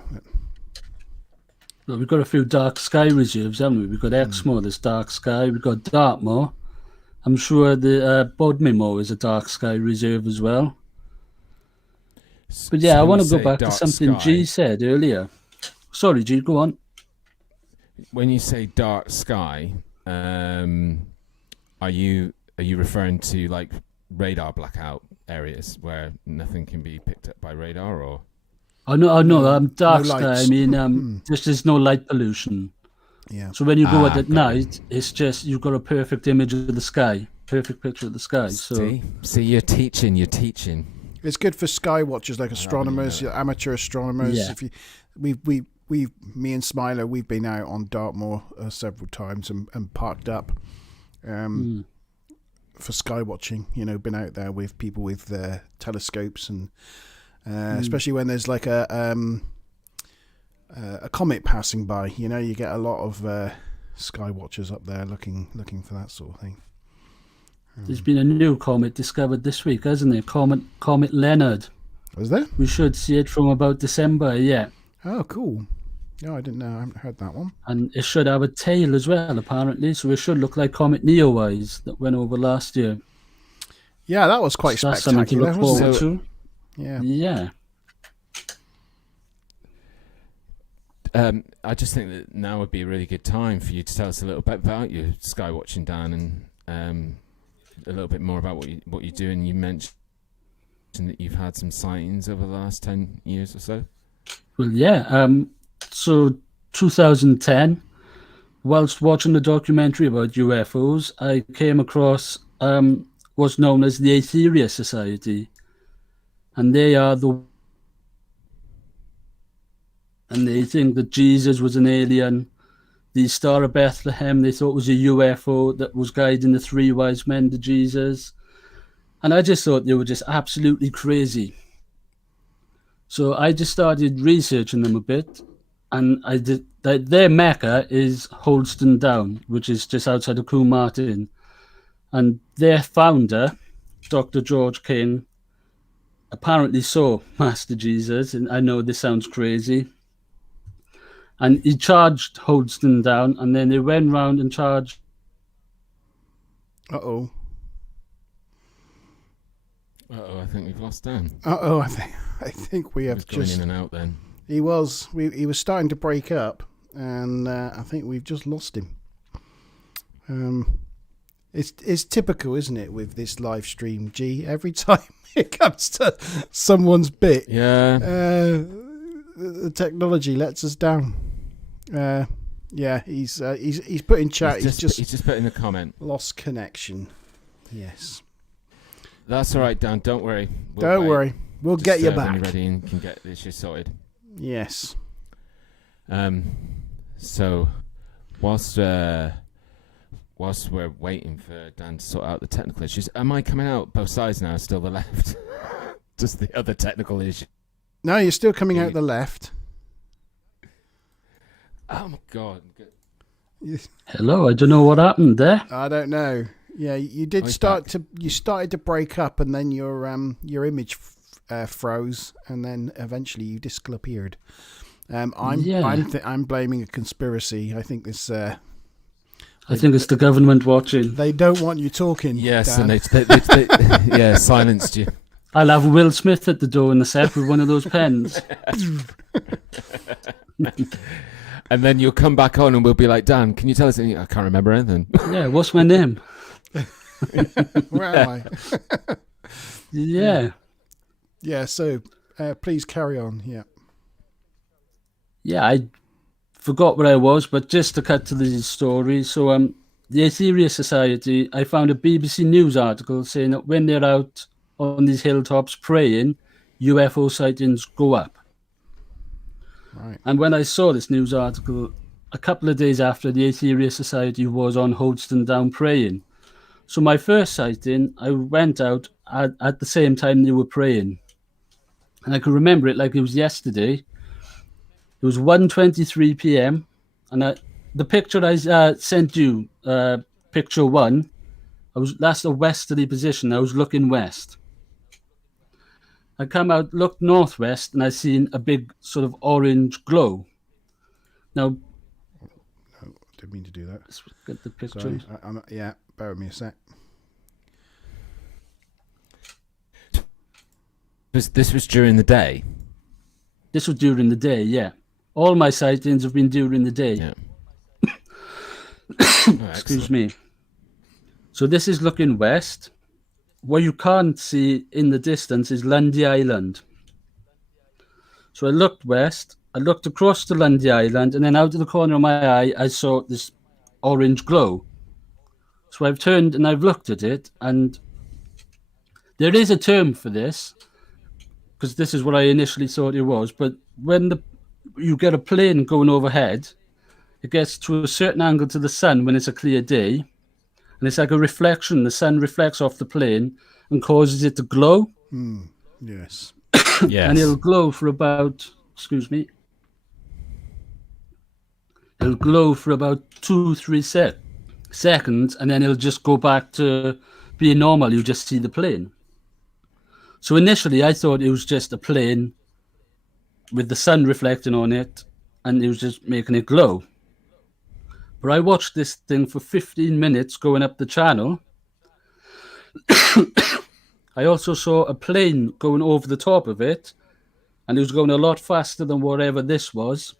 Well, we've got a few dark sky reserves, haven't we? We've got Exmoor, there's dark sky. We've got Dartmoor. I'm sure the Bodmore is a dark sky reserve as well. But yeah, I want to go back to something G said earlier. Sorry, G, go on. When you say dark sky, are you referring to like radar blackout areas where nothing can be picked up by radar, or? No, dark no sky. lights. I mean, there's no light pollution. Yeah. So when you go out at night, it's just you've got a perfect image of the sky, perfect picture of the sky. So See, you're teaching. It's good for sky watchers, like astronomers, amateur astronomers. Yeah. If you, me and Smiler, we've been out on Dartmoor several times and parked up for sky watching. You know, been out there with people with telescopes and especially when there's like a comet passing by. You know, you get a lot of sky watchers up there looking for that sort of thing. There's been a new comet discovered this week, hasn't there? Comet Leonard. Was there? We should see it from about December, yeah. Oh, cool. No, I didn't know. I haven't heard that one. And it should have a tail as well, apparently. So it should look like Comet Neowise that went over last year. Yeah, that was quite spectacular. To look forward to. Yeah. Yeah. I just think that now would be a really good time for you to tell us a little bit about your sky watching, Dan, and a little bit more about what you do. And you mentioned that you've had some sightings over the last 10 years or so. Well, yeah. So 2010, whilst watching the documentary about UFOs, I came across what's known as the Aetheria Society, and they think that Jesus was an alien. The Star of Bethlehem, they thought was a UFO that was guiding the three wise men to Jesus. And I just thought they were just absolutely crazy. So I just started researching them a bit. And I did. Their mecca is Holston Down, which is just outside of Combe Martin. And their founder, Dr. George King, apparently saw Master Jesus. And I know this sounds crazy. And he charged Holston Down, and then they went round and charged. Uh-oh, I think we've lost Dan. I think we have going just in and out then. He was starting to break up, and I think we've just lost him. It's typical, isn't it, with this live stream? G, every time it comes to someone's bit, the technology lets us down. He's put in chat. He's just put in the comment. Lost connection. Yes. That's all right, Dan. Don't worry. Don't worry. We'll get you back. When you're ready and can get this sorted. Yes. So, whilst we're waiting for Dan to sort out the technical issues, am I coming out both sides now? Still the left? Just the other technical issue. No, you're still coming out the left. Oh my God! Hello, I don't know what happened there. I don't know. Yeah, you did you started to break up, and then your image froze, and then eventually you disappeared. I'm blaming a conspiracy. I think this. I think it's the government watching. They don't want you talking. Yes, Dan. and they silenced you. I'll have Will Smith at the door in the set with one of those pens. And then you'll come back on and we'll be like, Dan, can you tell us anything? I can't remember anything. Yeah, what's my name? Where am I? Yeah. Yeah, so please carry on. Yeah. Yeah, I forgot where I was, but just to cut to the story. So the Aetheria Society, I found a BBC News article saying that when they're out on these hilltops praying, UFO sightings go up. Right. And when I saw this news article, a couple of days after, the Aetheria Society was on Holston Down praying. So my first sighting, I went out at the same time they were praying. And I can remember it like it was yesterday. It was 1:23 p.m. And the picture I sent you, picture one, that's a westerly position. I was looking west. I come out, looked northwest, and I seen a big sort of orange glow. Now, no, didn't mean to do that. Let's get the picture. Sorry, bear with me a sec. This was during the day? This was during the day, yeah. All my sightings have been during the day. Yeah. Excuse me. So this is looking west. What you can't see in the distance is Lundy Island. So I looked west, I looked across the Lundy Island, and then out of the corner of my eye, I saw this orange glow. So I've turned and I've looked at it, and there is a term for this, because this is what I initially thought it was. But when you get a plane going overhead, it gets to a certain angle to the sun when it's a clear day, and it's like a reflection. The sun reflects off the plane and causes it to glow. Yes. Yes. And it'll glow for about, it'll glow for about 2-3 seconds, and then it'll just go back to being normal. You just see the plane. So initially I thought it was just a plane with the sun reflecting on it, and it was just making it glow. But I watched this thing for 15 minutes going up the channel. I also saw a plane going over the top of it, and it was going a lot faster than whatever this was.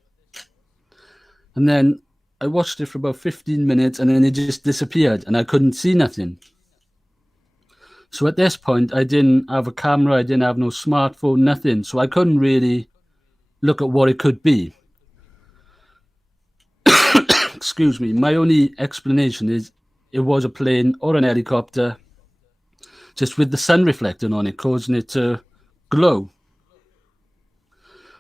And then I watched it for about 15 minutes, and then it just disappeared, and I couldn't see nothing. So at this point, I didn't have a camera, I didn't have no smartphone, nothing. So I couldn't really look at what it could be. Excuse me. My only explanation is it was a plane or an helicopter, just with the sun reflecting on it, causing it to glow.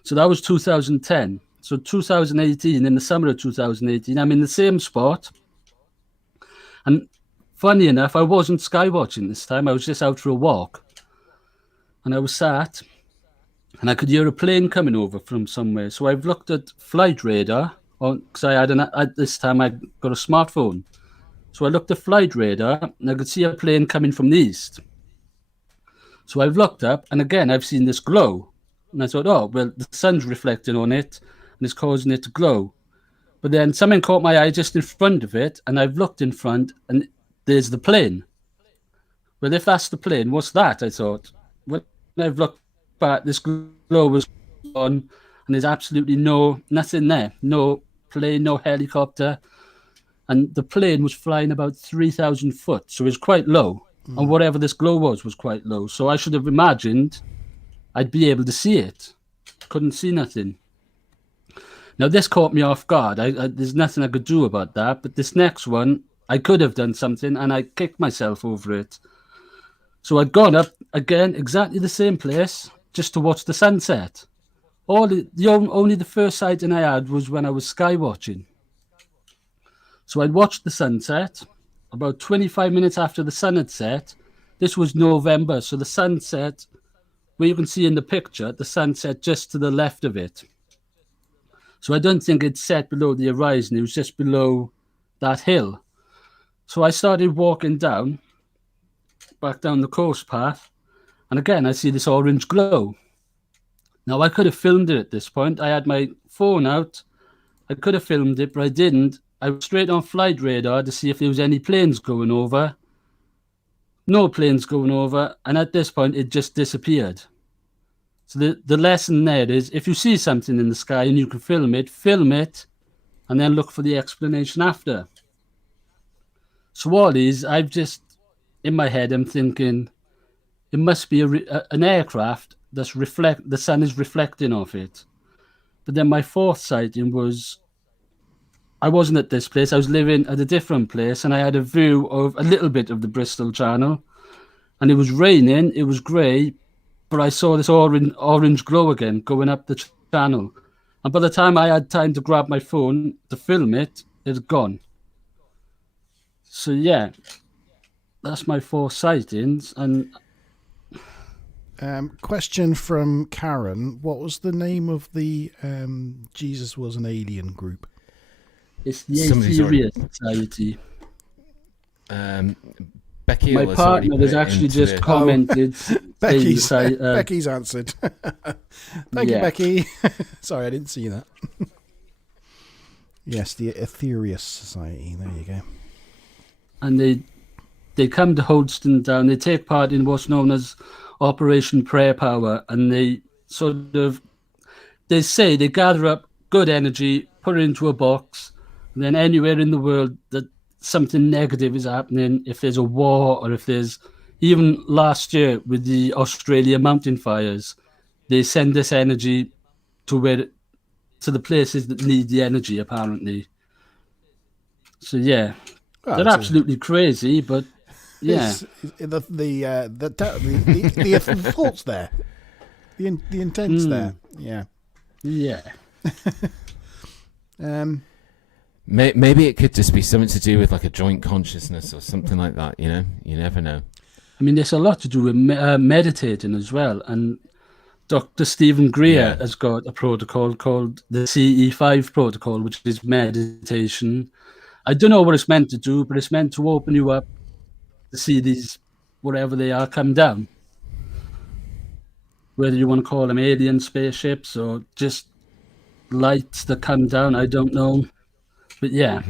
So that was 2010. So 2018, in the summer of 2018, I'm in the same spot. And funny enough, I wasn't skywatching this time. I was just out for a walk. And I was sat, and I could hear a plane coming over from somewhere. So I've looked at flight radar, because at this time I got a smartphone. So I looked at flight radar, and I could see a plane coming from the east. So I've looked up, and again, I've seen this glow. And I thought, oh, well, the sun's reflecting on it, and it's causing it to glow. But then something caught my eye just in front of it, and I've looked in front, and there's the plane. Well, if that's the plane, what's that? I thought. When I've looked back, this glow was on, and there's absolutely nothing there. No plane, no helicopter. And the plane was flying about 3,000 foot, so it was quite low. And whatever this glow was quite low. So I should have imagined I'd be able to see it. Couldn't see nothing. Now, this caught me off guard. There's nothing I could do about that. But this next one, I could have done something, and I kicked myself over it. So I'd gone up again, exactly the same place, just to watch the sunset. Only the first sighting I had was when I was sky watching. So I'd watched the sunset. About 25 minutes after the sun had set. This was November, so the sunset, where you can see in the picture, the sunset just to the left of it. So I don't think it set below the horizon. It was just below that hill. So I started walking back down the coast path. And again, I see this orange glow. Now, I could have filmed it at this point. I had my phone out. I could have filmed it, but I didn't. I was straight on flight radar to see if there was any planes going over. No planes going over. And at this point, it just disappeared. So the lesson there is, if you see something in the sky and you can film it, and then look for the explanation after. So all these, I've just, in my head, I'm thinking, it must be an aircraft the sun is reflecting off it. But then my fourth sighting was, I wasn't at this place, I was living at a different place, and I had a view of a little bit of the Bristol Channel, and it was raining, it was grey, but I saw this orange glow again going up the channel. And by the time I had time to grab my phone to film it, it had gone. So yeah, that's my 4 sightings. And question from Karen: what was the name of the Jesus was an alien group? It's the Aetherius Society. Becky, my partner has actually just commented. Becky's answered. Thank you, Becky. Sorry, I didn't see that. Yes, the Aetherius Society. There you go. And they come to Holdstone Down. They take part in what's known as Operation Prayer Power, and they say they gather up good energy, put it into a box, and then anywhere in the world that something negative is happening, if there's a war, or if there's, even last year with the Australia mountain fires, they send this energy to the places that need the energy, apparently. So yeah, they're absolutely crazy, but yeah, the thoughts there, the intent's there, yeah. Maybe it could just be something to do with like a joint consciousness or something like that. You know, you never know. I mean, there's a lot to do with meditating as well, and Dr. Stephen Greer has got a protocol called the CE5 protocol, which is meditation. I don't know what it's meant to do, but it's meant to open you up to see these, whatever they are, come down. Whether you want to call them alien spaceships or just lights that come down, I don't know. But yeah.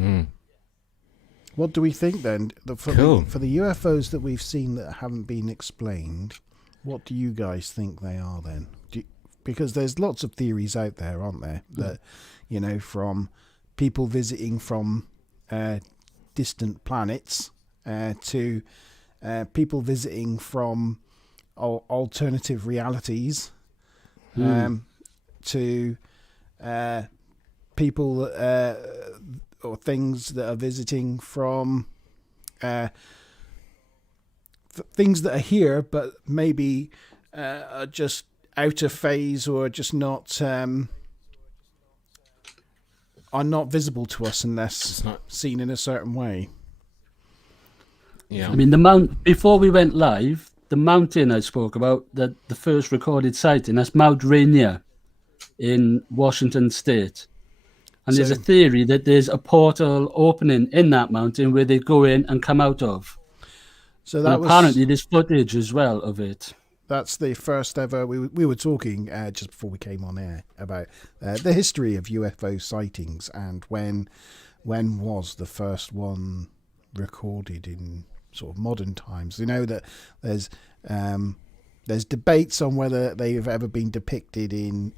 What do we think then? For the UFOs that we've seen that haven't been explained, what do you guys think they are then? Because there's lots of theories out there, aren't there? That, you know, from people visiting from distant planets to people visiting from alternative realities to people or things that are visiting from things that are here but maybe are just out of phase or just not are not visible to us unless seen in a certain way. I mean, before we went live, the mountain I spoke about, the first recorded sighting, that's Mount Rainier in Washington State. And there's a theory that there's a portal opening in that mountain where they go in and come out of. So that apparently there's footage as well of it. That's the first ever. We were talking just before we came on air about the history of UFO sightings and when was the first one recorded in sort of modern times. You know that there's debates on whether they've ever been depicted in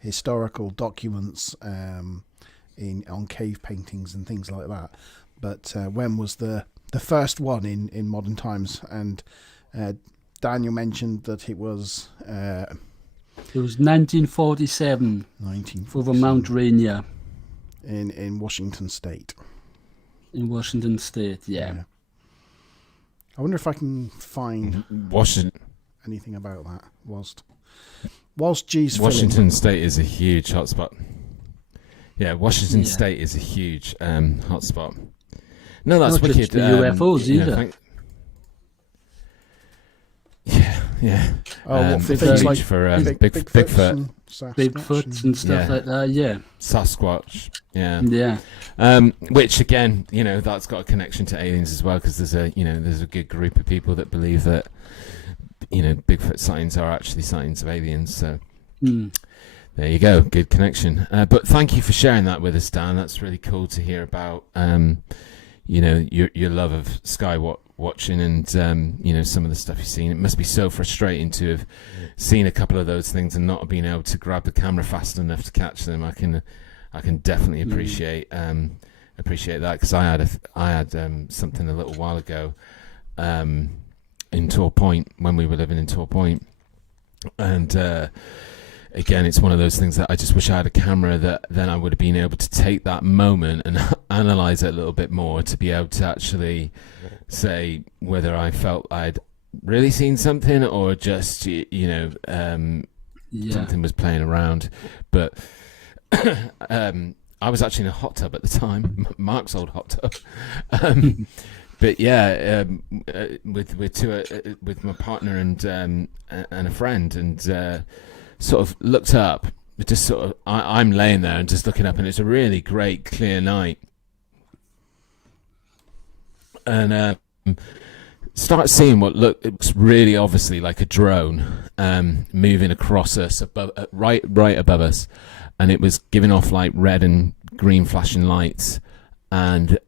historical documents, on cave paintings and things like that. But when was the first one in modern times? And Daniel mentioned that it was 1947. Over Mount Rainier in Washington State. In Washington State, yeah. I wonder if I can find anything about that whilst G's Washington State is a huge hotspot. Yeah, Washington State is a huge hotspot. No, that's not wicked. Just the UFOs either. Yeah. Oh, things like for Bigfoot and stuff like that. Yeah. Sasquatch. Yeah. Yeah. Which again, you know, that's got a connection to aliens as well, because there's a good group of people that believe that, you know, Bigfoot sightings are actually sightings of aliens. So there you go, good connection. But thank you for sharing that with us, Dan. That's really cool to hear about. You know, your love of sky watching and you know, some of the stuff you've seen. It must be so frustrating to have seen a couple of those things and not being able to grab the camera fast enough to catch them. I can definitely appreciate that, because I had something a little while ago in Tor Point when we were living in Tor Point, and again, it's one of those things that I just wish I had a camera that then I would have been able to take that moment and analyze it a little bit more to be able to actually say whether I felt I'd really seen something or just, you know, something was playing around. But I was actually in a hot tub at the time, Mark's old hot tub. But yeah, with my partner and a friend, and sort of looked up. Just sort of, I'm laying there and just looking up, and it's a really great clear night, and start seeing what looks really obviously like a drone moving across us, right above us, and it was giving off like red and green flashing lights. And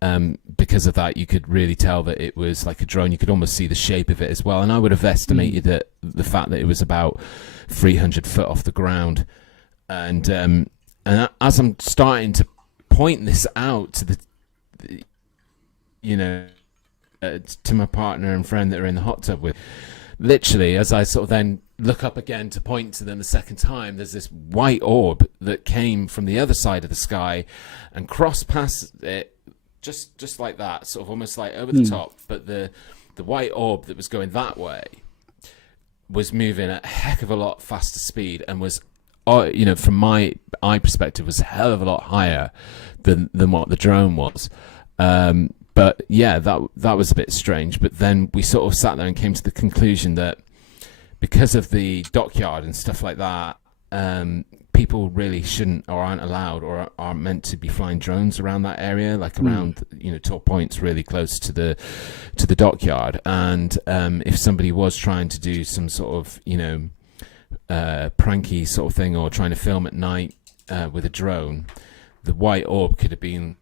because of that, you could really tell that it was like a drone. You could almost see the shape of it as well. And I would have estimated that the fact that it was about 300 foot off the ground. And as I'm starting to point this out to to my partner and friend that are in the hot tub with, literally, as I sort of then look up again to point to them the second time, there's this white orb that came from the other side of the sky and crossed past it just like that, sort of almost like over the top. But the white orb that was going that way was moving at a heck of a lot faster speed and was, from my eye perspective, was a hell of a lot higher than what the drone was. But yeah, that was a bit strange. But then we sort of sat there and came to the conclusion that because of the dockyard and stuff like that, people really shouldn't or aren't allowed or aren't meant to be flying drones around that area, like around tall points really close to the dockyard. And if somebody was trying to do some sort of pranky sort of thing or trying to film at night with a drone, the white orb could have been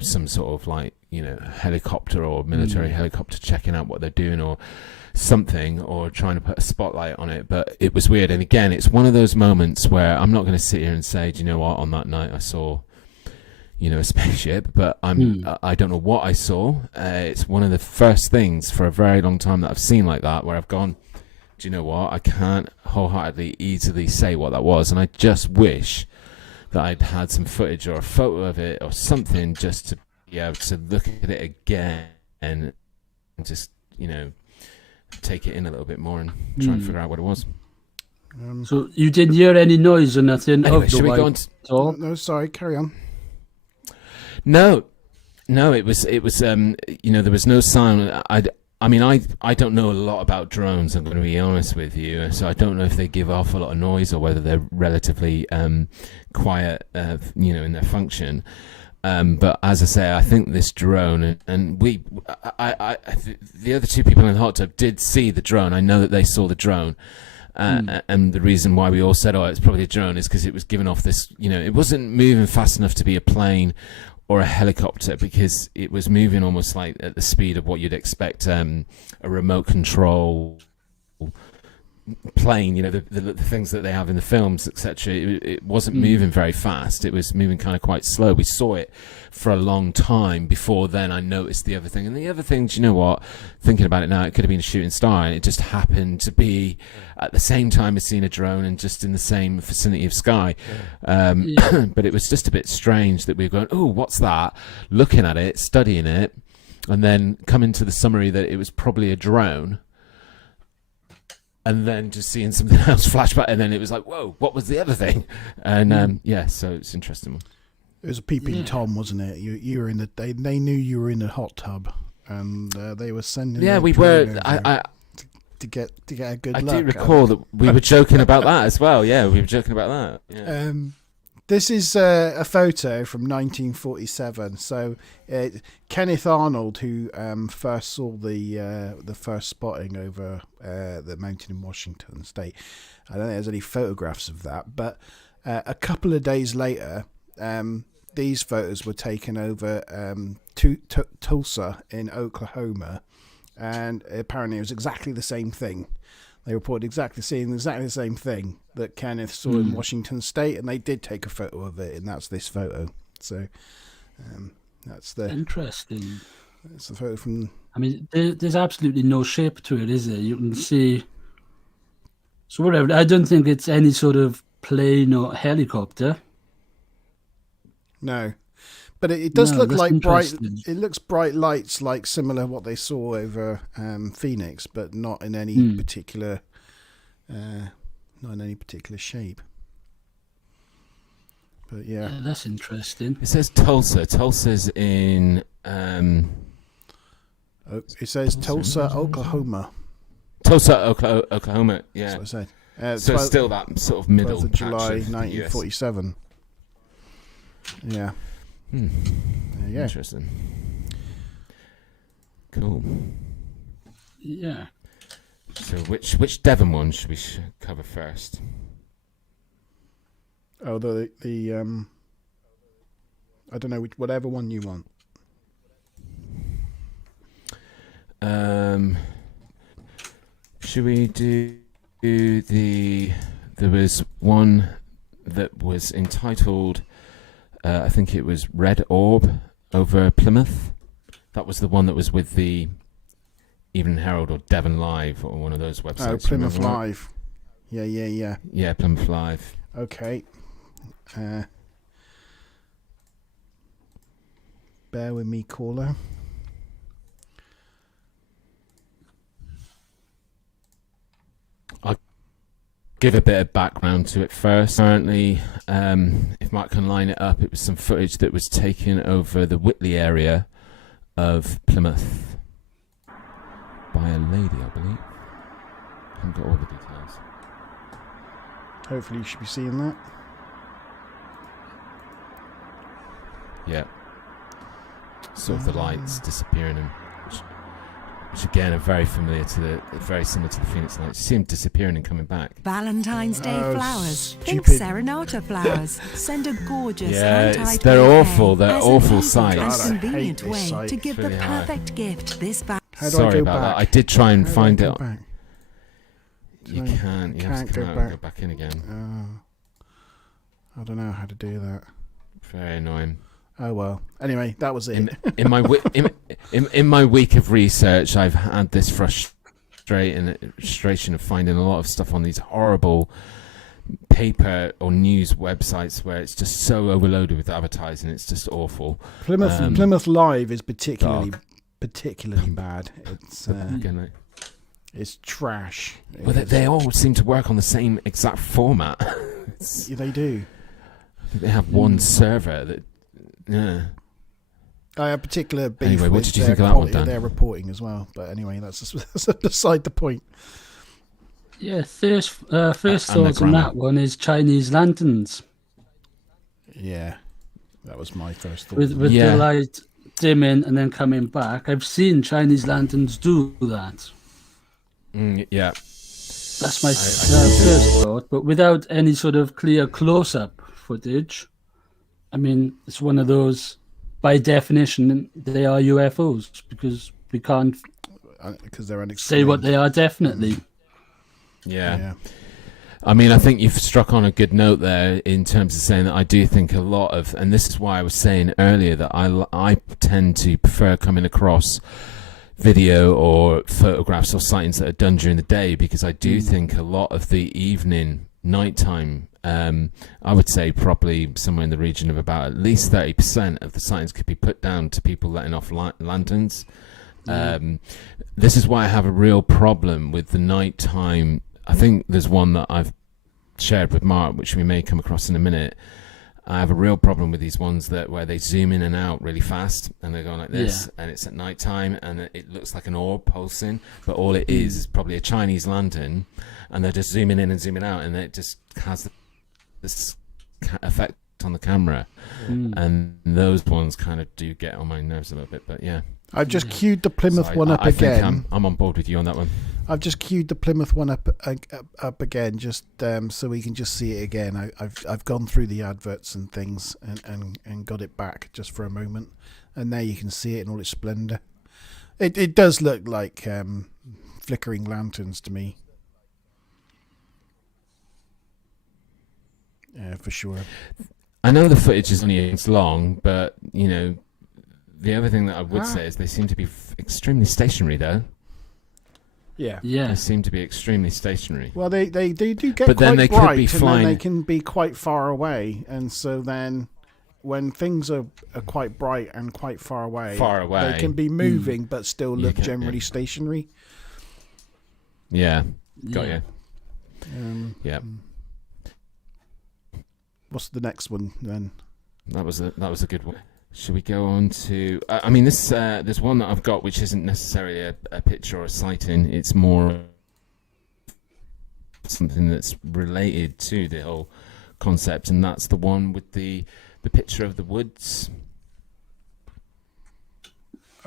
some sort of like helicopter or military helicopter checking out what they're doing or something, or trying to put a spotlight on it. But it was weird. And again, it's one of those moments where I'm not going to sit here and say, do you know what, on that night I saw a spaceship, but I don't know what I saw. It's one of the first things for a very long time that I've seen like that, where I've gone, do you know what, I can't wholeheartedly easily say what that was. And I just wish that I'd had some footage or a photo of it or something, just to be able to look at it again and just take it in a little bit more and try and figure out what it was. So you didn't hear any noise or nothing? Anyway, should we go on No, sorry, carry on. No, it was there was no sound. I don't know a lot about drones, I'm going to be honest with you, so I don't know if they give off a lot of noise or whether they're relatively quiet in their function. But as I say, I think this drone, and the other two people in the hot tub did see the drone. I know that they saw the drone. And the reason why we all said, it's probably a drone, is because it was giving off this, it wasn't moving fast enough to be a plane or a helicopter, because it was moving almost like at the speed of what you'd expect a remote control plane, the things that they have in the films, etc. It wasn't moving very fast. It was moving kind of quite slow. We saw it for a long time before then I noticed the other thing. And the other thing, do you know what, thinking about it now, it could have been a shooting star, and it just happened to be at the same time as seeing a drone and just in the same vicinity of sky. But it was just a bit strange that we were going, oh, what's that, looking at it, studying it, and then coming to the summary that it was probably a drone, and then just seeing something else flash back, and then it was like, whoa, what was the other thing? And so it's interesting. It was a peeping Tom, wasn't it? You were in the. They knew you were in the hot tub, and they were sending. Yeah, we were. To get a good. I look. do recall that we were joking about that as well. Yeah, we were joking about that. Yeah. This is a photo from 1947. So Kenneth Arnold, who first saw the first spotting over the mountain in Washington State. I don't think there's any photographs of that, but a couple of days later, these photos were taken over Tulsa in Oklahoma, and apparently it was exactly the same thing. They reported seeing exactly the same thing that Kenneth saw in Washington State, and they did take a photo of it, and that's this photo. So that's the interesting. That's the photo from. I mean, there's absolutely no shape to it, is there? You can see. So whatever. I don't think it's any sort of plane or helicopter. No, but it does look like bright. It looks bright lights, like similar what they saw over Phoenix, but not in any particular, shape. But yeah, that's interesting. It says Tulsa. Tulsa's in. It says Tulsa, Oklahoma. Tulsa, Oklahoma. Yeah. That's what I said. So it's still that sort of middle. 12th of July, 1947. Yeah. There you go. Interesting. Cool. Yeah. So which Devon one should we cover first? Oh, the I don't know, whatever one you want. Should we do there was one that was entitled I think it was Red Orb over Plymouth. That was the one that was with the Evening Herald or Devon Live or one of those websites. Oh, Plymouth Live. Yeah, Plymouth Live. Okay. Bear with me, caller. I'll give a bit of background to it first. Apparently, if Mark can line it up, it was some footage that was taken over the Whitley area of Plymouth by a lady, I believe. I haven't got all the details. Hopefully you should be seeing that. Yeah. Sort of the lights disappearing, and which again are very similar to the Phoenix lights. You see them disappearing and coming back. Valentine's Day flowers. Think stupid. Serenata flowers. Send a gorgeous Yeah, hand-tied they're bouquet awful. They're as awful an easy sight. and God, I hate convenient this way sight. to give It's the really hard. perfect gift this How do I Sorry go about back? that. I did try and How do I find go it. back? You I can't. You have can't to come go out back. and go back in again. I don't know how to do that. Very annoying. Oh well. Anyway, that was it. In my week of research, I've had this frustration of finding a lot of stuff on these horrible paper or news websites where it's just so overloaded with advertising. It's just awful. Plymouth Live is particularly dark. bad. It's Again, it's trash. well, they all seem to work on the same exact format. Yeah, they do. They have one server that. Yeah. I have particular beef Anyway, what with did you their think of that one, quality of Dan? their reporting as well. But anyway, that's beside the point. Yeah, first and thoughts the on grammar. that one is Chinese lanterns Yeah, that was my first thought. with Yeah. the light dimming and then coming back. I've seen Chinese lanterns do that. Yeah. That's my first thought, but without any sort of clear close-up footage. I mean, it's one of those, by definition, they are UFOs because we can't Because they're say unexplained. what they are definitely. Yeah. I mean, I think you've struck on a good note there in terms of saying that I do think a lot of, and this is why I was saying earlier that I tend to prefer coming across video or photographs or sightings that are done during the day, because I do think a lot of the evening, nighttime, I would say probably somewhere in the region of about at least 30% of the sightings could be put down to people letting off lanterns. This is why I have a real problem with the nighttime. I think there's one that I've shared with Mark, which we may come across in a minute. I have a real problem with these ones where they zoom in and out really fast, and they're going like this, and it's at night time, and it looks like an orb pulsing, but all it is probably a Chinese lantern, and they're just zooming in and zooming out, and it just has this effect on the camera, and those ones kind of do get on my nerves a little bit. But yeah, I've just queued the Plymouth one up I again. think I'm on board with you on that one. I've just queued the Plymouth one up again, just so we can just see it again. I've gone through the adverts and things and got it back just for a moment, and now you can see it in all its splendour. It does look like flickering lanterns to me. Yeah, for sure. I know the footage is only inches long, but you know, the other thing that I would say is they seem to be extremely stationary, though. Yeah. They seem to be extremely stationary. Well, they do get But quite then they could bright, be and flying. then they can be quite far away, and so then when things are quite bright and quite far away, they can be moving but still look generally stationary. Yeah, got you. Yeah. What's the next one then? That was a good one. Should we go on to? I mean, there's one that I've got which isn't necessarily a picture or a sighting. It's more something that's related to the whole concept, and that's the one with the picture of the woods.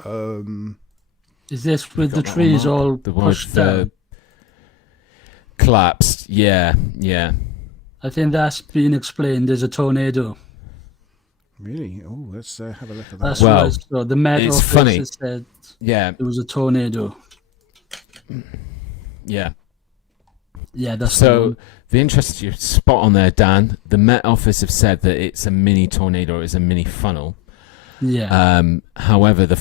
Is this with the trees all pushed down? Collapsed? Yeah. I think that's been explained as a tornado. Really? Oh, let's have a look at that. That's what I saw. The Met it's Office funny. has said Yeah. it was a tornado. Yeah. Yeah, that's so. The interest you're spot on there, Dan. The Met Office have said that it's a mini tornado, or it's a mini funnel. Yeah. However, the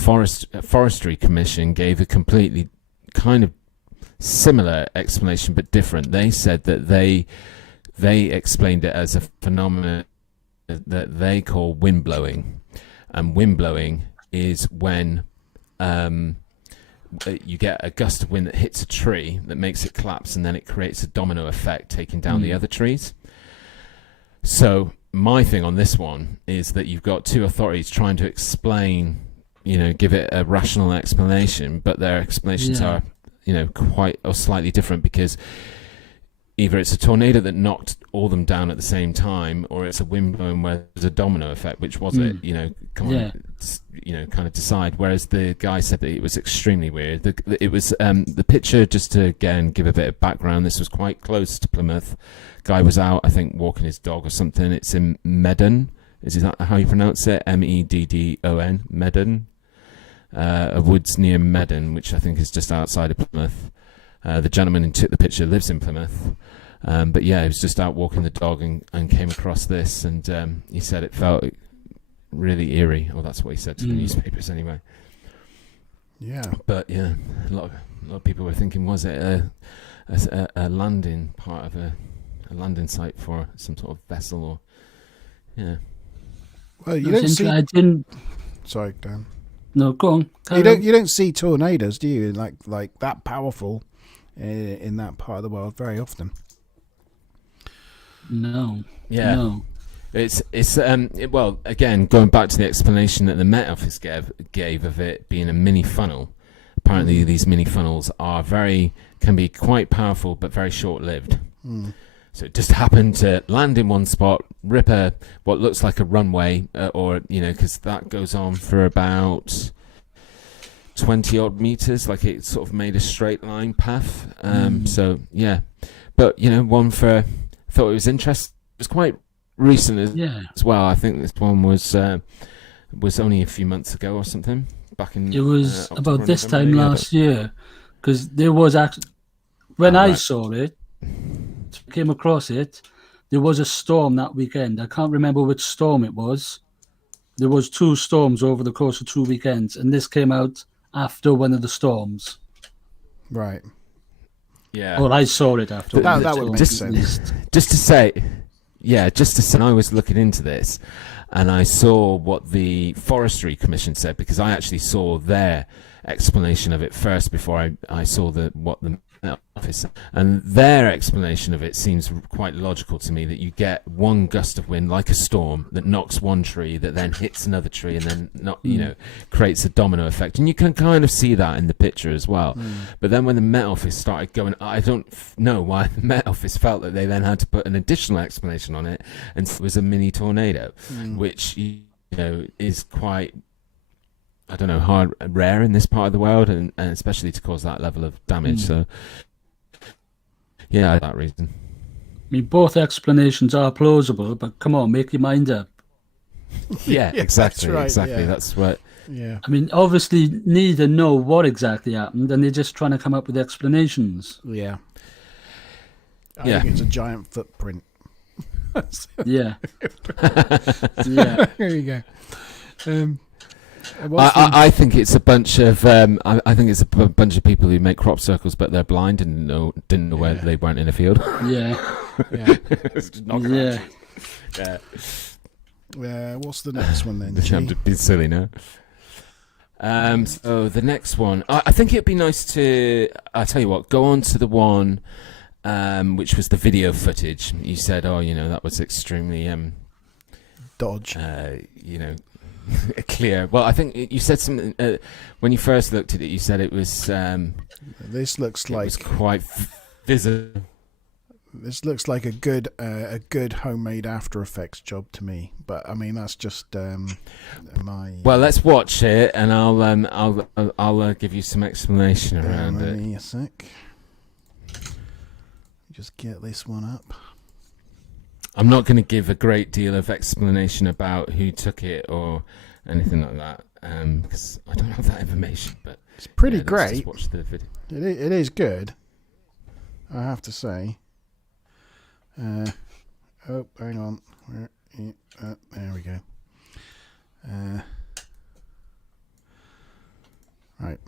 Forestry Commission gave a completely kind of similar explanation but different. They said that they explained it as a phenomenon that they call wind blowing, and wind blowing is when you get a gust of wind that hits a tree that makes it collapse, and then it creates a domino effect, taking down the other trees. So my thing on this one is that you've got two authorities trying to explain, give it a rational explanation, but their explanations are, quite or slightly different, because either it's a tornado that knocked all them down at the same time, or it's a wind blowing where there's a domino effect. Which was it? Kind of decide. Whereas the guy said that it was extremely weird. It was the picture, just to again give a bit of background. This was quite close to Plymouth. Guy was out, I think, walking his dog or something. It's in Meddon. Is that how you pronounce it? Meddon. Meddon. A woods near Meddon, which I think is just outside of Plymouth. The gentleman who took the picture lives in Plymouth. But yeah, he was just out walking the dog and came across this, and he said it felt really eerie, or that's what he said to the newspapers anyway. Yeah. But yeah, a lot of people were thinking, was it a landing part of a landing site for some sort of vessel, or Well, you don't see. I didn't. Sorry, Dan. No, go on. You don't see tornadoes, do you? Like that powerful in that part of the world very often. No. Yeah. No. It's well, again, going back to the explanation that the Met Office gave of it being a mini funnel. Apparently, these mini funnels can be quite powerful, but very short-lived. So it just happened to land in one spot, rip what looks like a runway, because that goes on for about 20 odd meters, like it sort of made a straight line path. So yeah, but thought it was interesting. It was quite recent as well. I think this one was only a few months ago or something. Back in it was about this time last year, because there was actually when I saw it, came across it, there was a storm that weekend. I can't remember which storm it was. There was 2 storms over the course of 2 weekends, and this came out after one of the storms. Right. Yeah. Well, I saw it after. That would make sense. Just to say, I was looking into this, and I saw what the Forestry Commission said, because I actually saw their explanation of it first before I saw what the Office, and their explanation of it seems quite logical to me, that you get one gust of wind like a storm that knocks one tree, that then hits another tree, and then creates a domino effect, and you can kind of see that in the picture as well. But then when the Met Office started going, I don't know why the Met Office felt that they then had to put an additional explanation on it, and it was a mini tornado, which is quite, I don't know, rare in this part of the world, and especially to cause that level of damage. So, yeah, for that reason. I mean, both explanations are plausible, but come on, make your mind up. Yeah, exactly. That's right, exactly. yeah. That's what. Yeah. I mean, obviously, neither know what exactly happened, and they're just trying to come up with explanations. Yeah. I think it's a giant footprint. Yeah. Yeah. There you go. I think it's a bunch of I think it's a bunch of people who make crop circles, but they're blind and didn't know where they weren't in a field. Yeah. Yeah. What's the next one then? The champ would be silly, no? So the next one, I think it'd be nice to. I'll tell you what. Go on to the one, which was the video footage. You said, that was extremely dodge. Clear. Well, I think you said something when you first looked at it. You said it was. This looks like was quite visible. This looks like a good homemade After Effects job to me. But I mean, that's just my. Well, let's watch it, and I'll give you some explanation around it. Give me a sec. Just get this one up. I'm not going to give a great deal of explanation about who took it or anything like that, because I don't have that information. But it's pretty great. Let's just watch the video. It is good, I have to say. Hang on. There we go. Right.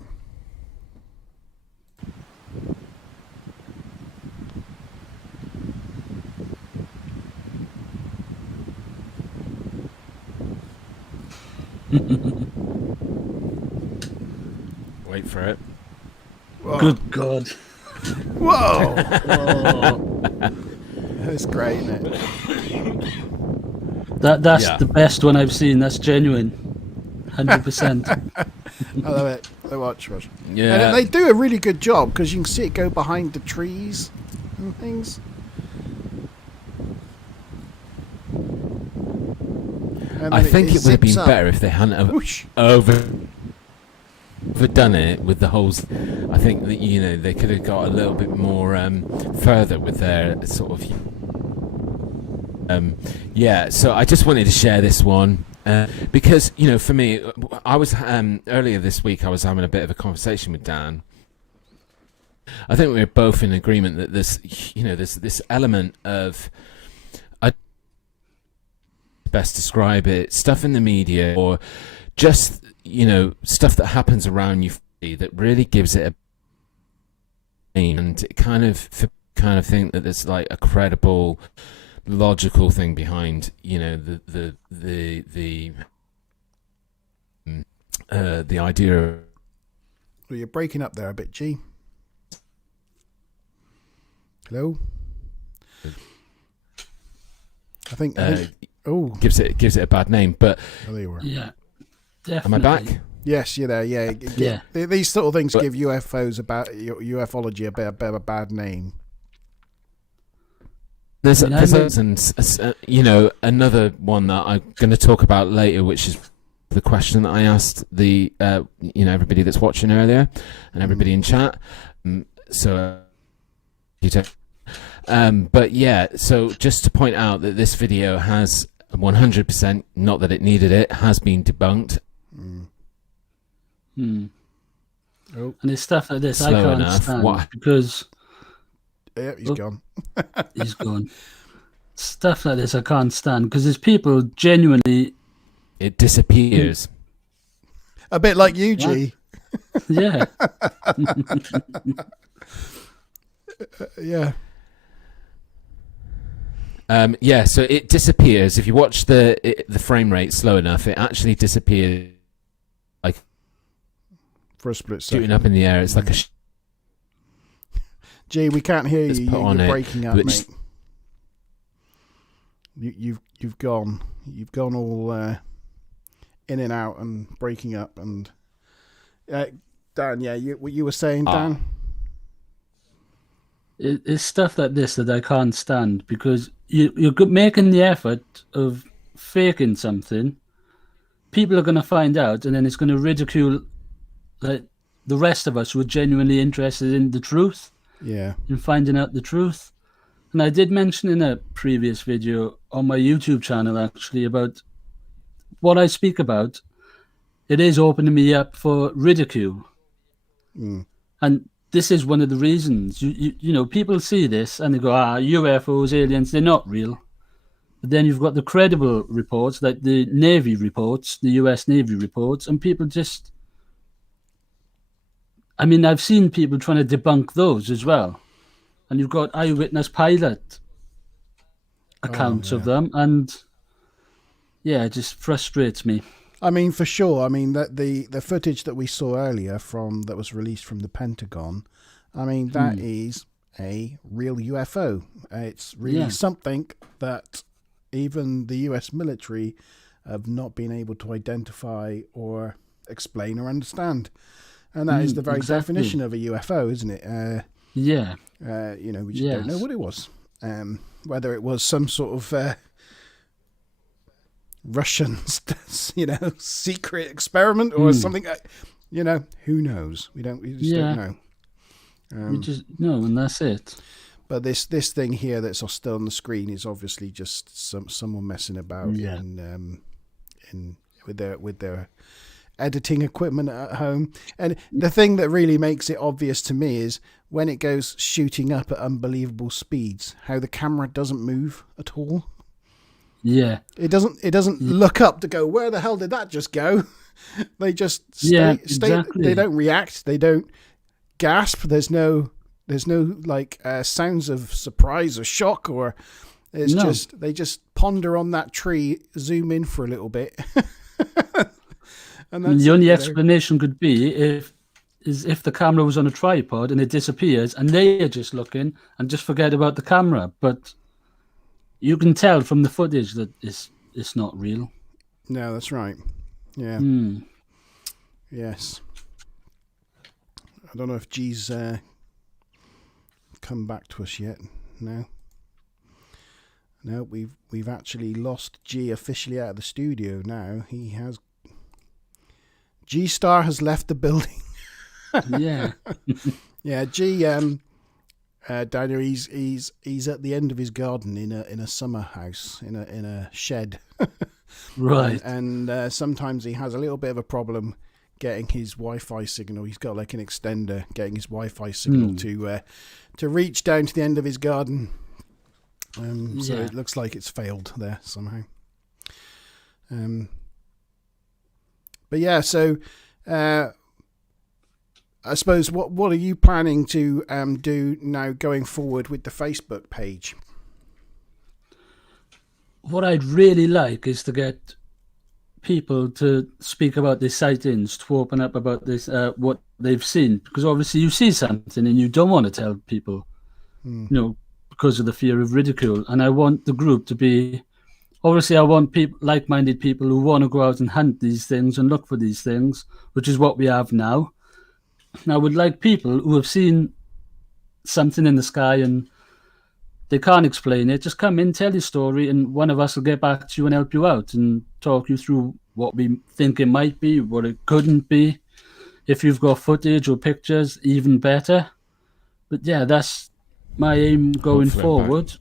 Wait for it. Whoa. Good God. Whoa! Oh. That's great, isn't it? That's the best one I've seen. That's genuine. 100%. I love it. The watch. Yeah. And they do a really good job because you can see it go behind the trees and things. And I think it would have been zips better if they hadn't have overdone it with the holes. I think that, you know, they could have got a little bit more further with their sort of so I just wanted to share this one because, you know, for me, I was earlier this week I was having a bit of a conversation with Dan. I think we were both in agreement that this, you know, this element of, best describe it, stuff in the media or just, you know, stuff that happens around you that really gives it a name, and it kind of think that there's like a credible, logical thing behind, you know, the idea of. Well, you're breaking up there a bit, G. Hello. I think gives it a bad name, but there you were. Yeah, definitely. Am I back? Yes, you're there. Yeah, yeah. These sort of things give UFOs ufology a bit of a bad name. There's you know, another one that I'm going to talk about later, which is the question that I asked the you know, everybody that's watching earlier and everybody in chat. But yeah, so just to point out that this video has 100%, not that it needed it, has been debunked. Oh. And it's stuff like this Slow I can't enough. stand because he's gone. He's gone. Stuff like this I can't stand because there's people genuinely. It disappears. A bit like you, G. Yeah. Yeah. Yeah, so it disappears. If you watch the frame rate slow enough, it actually disappears. Like for a split second. Shooting up in the air. It's like a... Gee, we can't hear you. You're it, breaking up, mate. You've gone all in and out and breaking up. And Dan, yeah, what you were saying, Dan? It's stuff like this that I can't stand because you're making the effort of faking something. People are going to find out, and then it's going to ridicule like the rest of us who are genuinely interested in the truth. Yeah. In finding out the truth. And I did mention in a previous video on my YouTube channel, actually, about what I speak about. It is opening me up for ridicule. And this is one of the reasons. You know, people see this and they go, UFOs, aliens, they're not real. But then you've got the credible reports, like the Navy reports, the US Navy reports, and people just... I mean, I've seen people trying to debunk those as well. And you've got eyewitness pilot accounts of them. And, yeah, it just frustrates me. I mean, for sure. I mean, that the footage that we saw earlier that was released from the Pentagon, I mean, that is a real UFO. It's really something that even the US military have not been able to identify or explain or understand. And that is the very definition of a UFO, isn't it? You know, we just don't know what it was. Whether it was some sort of Russian, you know, secret experiment or something. You know, who knows? We just don't know. We just know, and that's it. But this thing here that's still on the screen is obviously just someone messing about with their editing equipment at home. And the thing that really makes it obvious to me is when it goes shooting up at unbelievable speeds, how the camera doesn't move at all. Yeah. It doesn't look up to go, where the hell did that just go? They just stay. Exactly. They don't react. They don't gasp. There's no like sounds of surprise or shock, or it's just they just ponder on that tree, zoom in for a little bit. And the only explanation could be if the camera was on a tripod and it disappears and they're just looking and just forget about the camera. But you can tell from the footage that it's not real. No, that's right. Yeah. Yes. I don't know if G's come back to us yet. No. No, we've actually lost G officially out of the studio now. He has. G Star has left the building. Yeah. Yeah, G. Daniel, he's at the end of his garden in a summer house in a shed. Right. And sometimes he has a little bit of a problem getting his Wi-Fi signal. He's got like an extender, getting his Wi-Fi signal to reach down to the end of his garden. So it looks like it's failed there somehow. But yeah, so I suppose what are you planning to do now going forward with the Facebook page? What I'd really like is to get people to speak about their sightings, to open up about this, what they've seen, because obviously you see something and you don't want to tell people, because of the fear of ridicule. And I want the group to be, obviously I want people, like-minded people who want to go out and hunt these things and look for these things, which is what we have now. And I would like people who have seen something in the sky and they can't explain it, just come in, tell your story, and one of us will get back to you and help you out and talk you through what we think it might be, what it couldn't be. If you've got footage or pictures, even better. But yeah, that's my aim going forward. Back.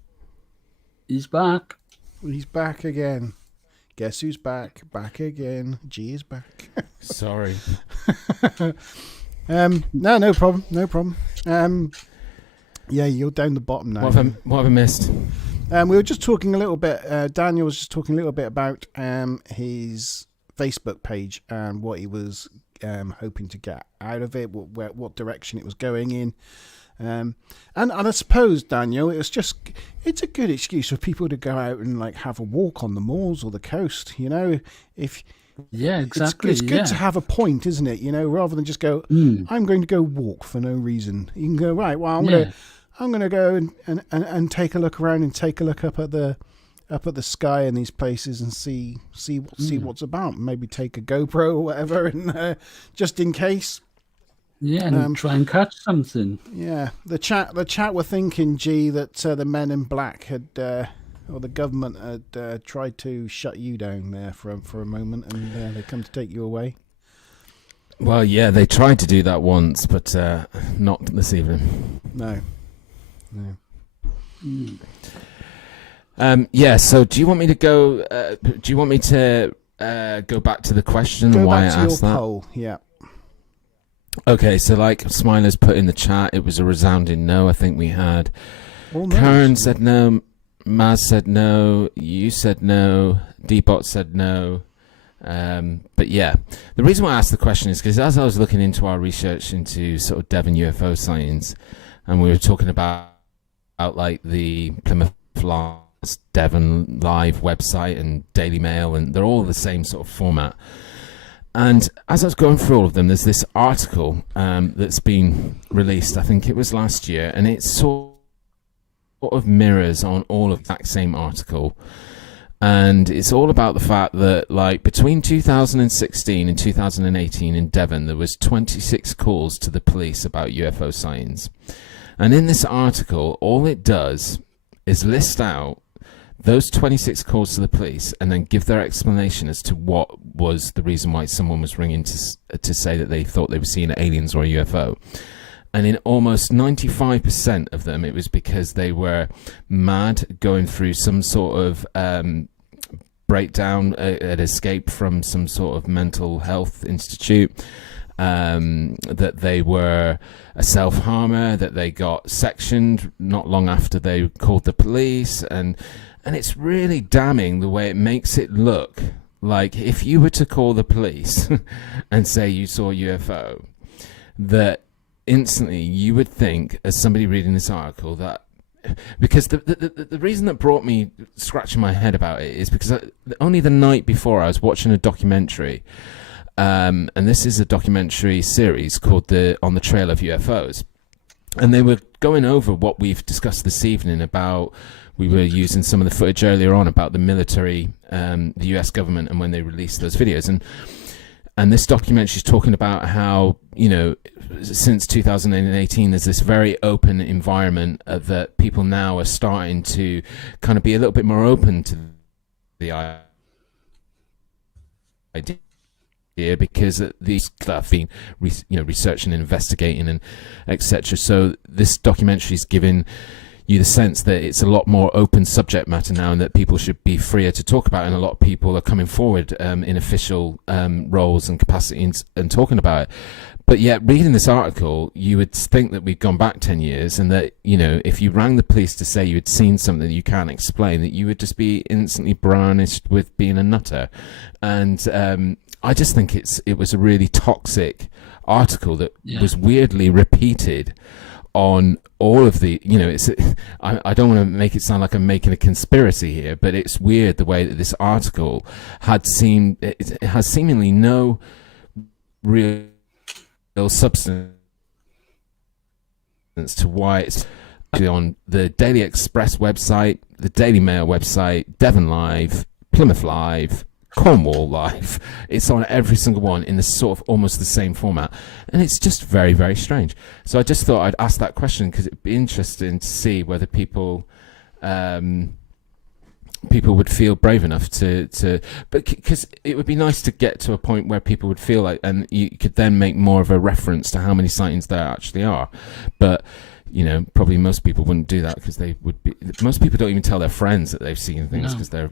He's back. He's back again. Guess who's back? Back again. G is back. Sorry. No problem. No problem. Yeah, you're down the bottom now. What have I missed? We were just talking a little bit. Daniel was just talking a little bit about his Facebook page and what he was hoping to get out of it, what direction it was going in. And I suppose, Daniel, it's a good excuse for people to go out and like have a walk on the moors or the coast. Yeah, exactly. It's good to have a point, isn't it? Rather than just go, I'm going to go walk for no reason. You can go, right, well, I'm going to go and take a look around and take a look up at the sky in these places and see what's about. Maybe take a GoPro or whatever, and just in case. Yeah, and try and catch something. Yeah, the chat were thinking, G, that the men in black had. Or the government had tried to shut you down there for a moment, and they come to take you away. Well, yeah, they tried to do that once, but not this evening. No. Yeah. So, do you want me to go? Do you want me to go back to the question? Go why back to I asked your that? poll. Yeah. Okay, so like Smiler's put in the chat, it was a resounding no. I think we had. Almost. Karen said no. Maz said no, you said no, D-Bot said no. But yeah, the reason why I asked the question is because as I was looking into our research into sort of Devon UFO sightings, and we were talking about like the Plymouth Last Devon Live website and Daily Mail, and they're all the same sort of format. And as I was going through all of them, there's this article that's been released, I think it was last year, and it's sort of mirrors on all of that same article, and it's all about the fact that like between 2016 and 2018 in Devon there was 26 calls to the police about UFO sightings, and in this article all it does is list out those 26 calls to the police and then give their explanation as to what was the reason why someone was ringing to say that they thought they were seeing aliens or a UFO. And in almost 95% of them, it was because they were mad, going through some sort of breakdown, an escape from some sort of mental health institute, that they were a self-harmer, that they got sectioned not long after they called the police. And it's really damning the way it makes it look like if you were to call the police and say you saw a UFO, that instantly you would think, as somebody reading this article, that because the reason that brought me scratching my head about it is because only the night before I was watching a documentary and this is a documentary series called On the Trail of UFOs. And they were going over what we've discussed this evening about, we were using some of the footage earlier on about the military, the US government, and when they released those videos. And this documentary is talking about how, since 2018, there's this very open environment that people now are starting to kind of be a little bit more open to the idea. Because these stuff being researching and investigating and etc. So this documentary is giving you the sense that it's a lot more open subject matter now, and that people should be freer to talk about it, and a lot of people are coming forward in official roles and capacities and talking about it. But yet, reading this article, you would think that we've gone back 10 years, and that, if you rang the police to say you had seen something that you can't explain, that you would just be instantly brandished with being a nutter. And I just think it was a really toxic article that was weirdly repeated on all of the, I don't want to make it sound like I'm making a conspiracy here, but it's weird the way that this article it has seemingly no real substance to why it's on the Daily Express website, the Daily Mail website, Devon Live, Plymouth Live, Cornwall Live. It's on every single one in the sort of almost the same format, and it's just very, very strange. So I just thought I'd ask that question because it'd be interesting to see whether people would feel brave enough to but because it would be nice to get to a point where people would feel like, and you could then make more of a reference to how many sightings there actually are. But probably most people wouldn't do that because most people don't even tell their friends that they've seen things because they're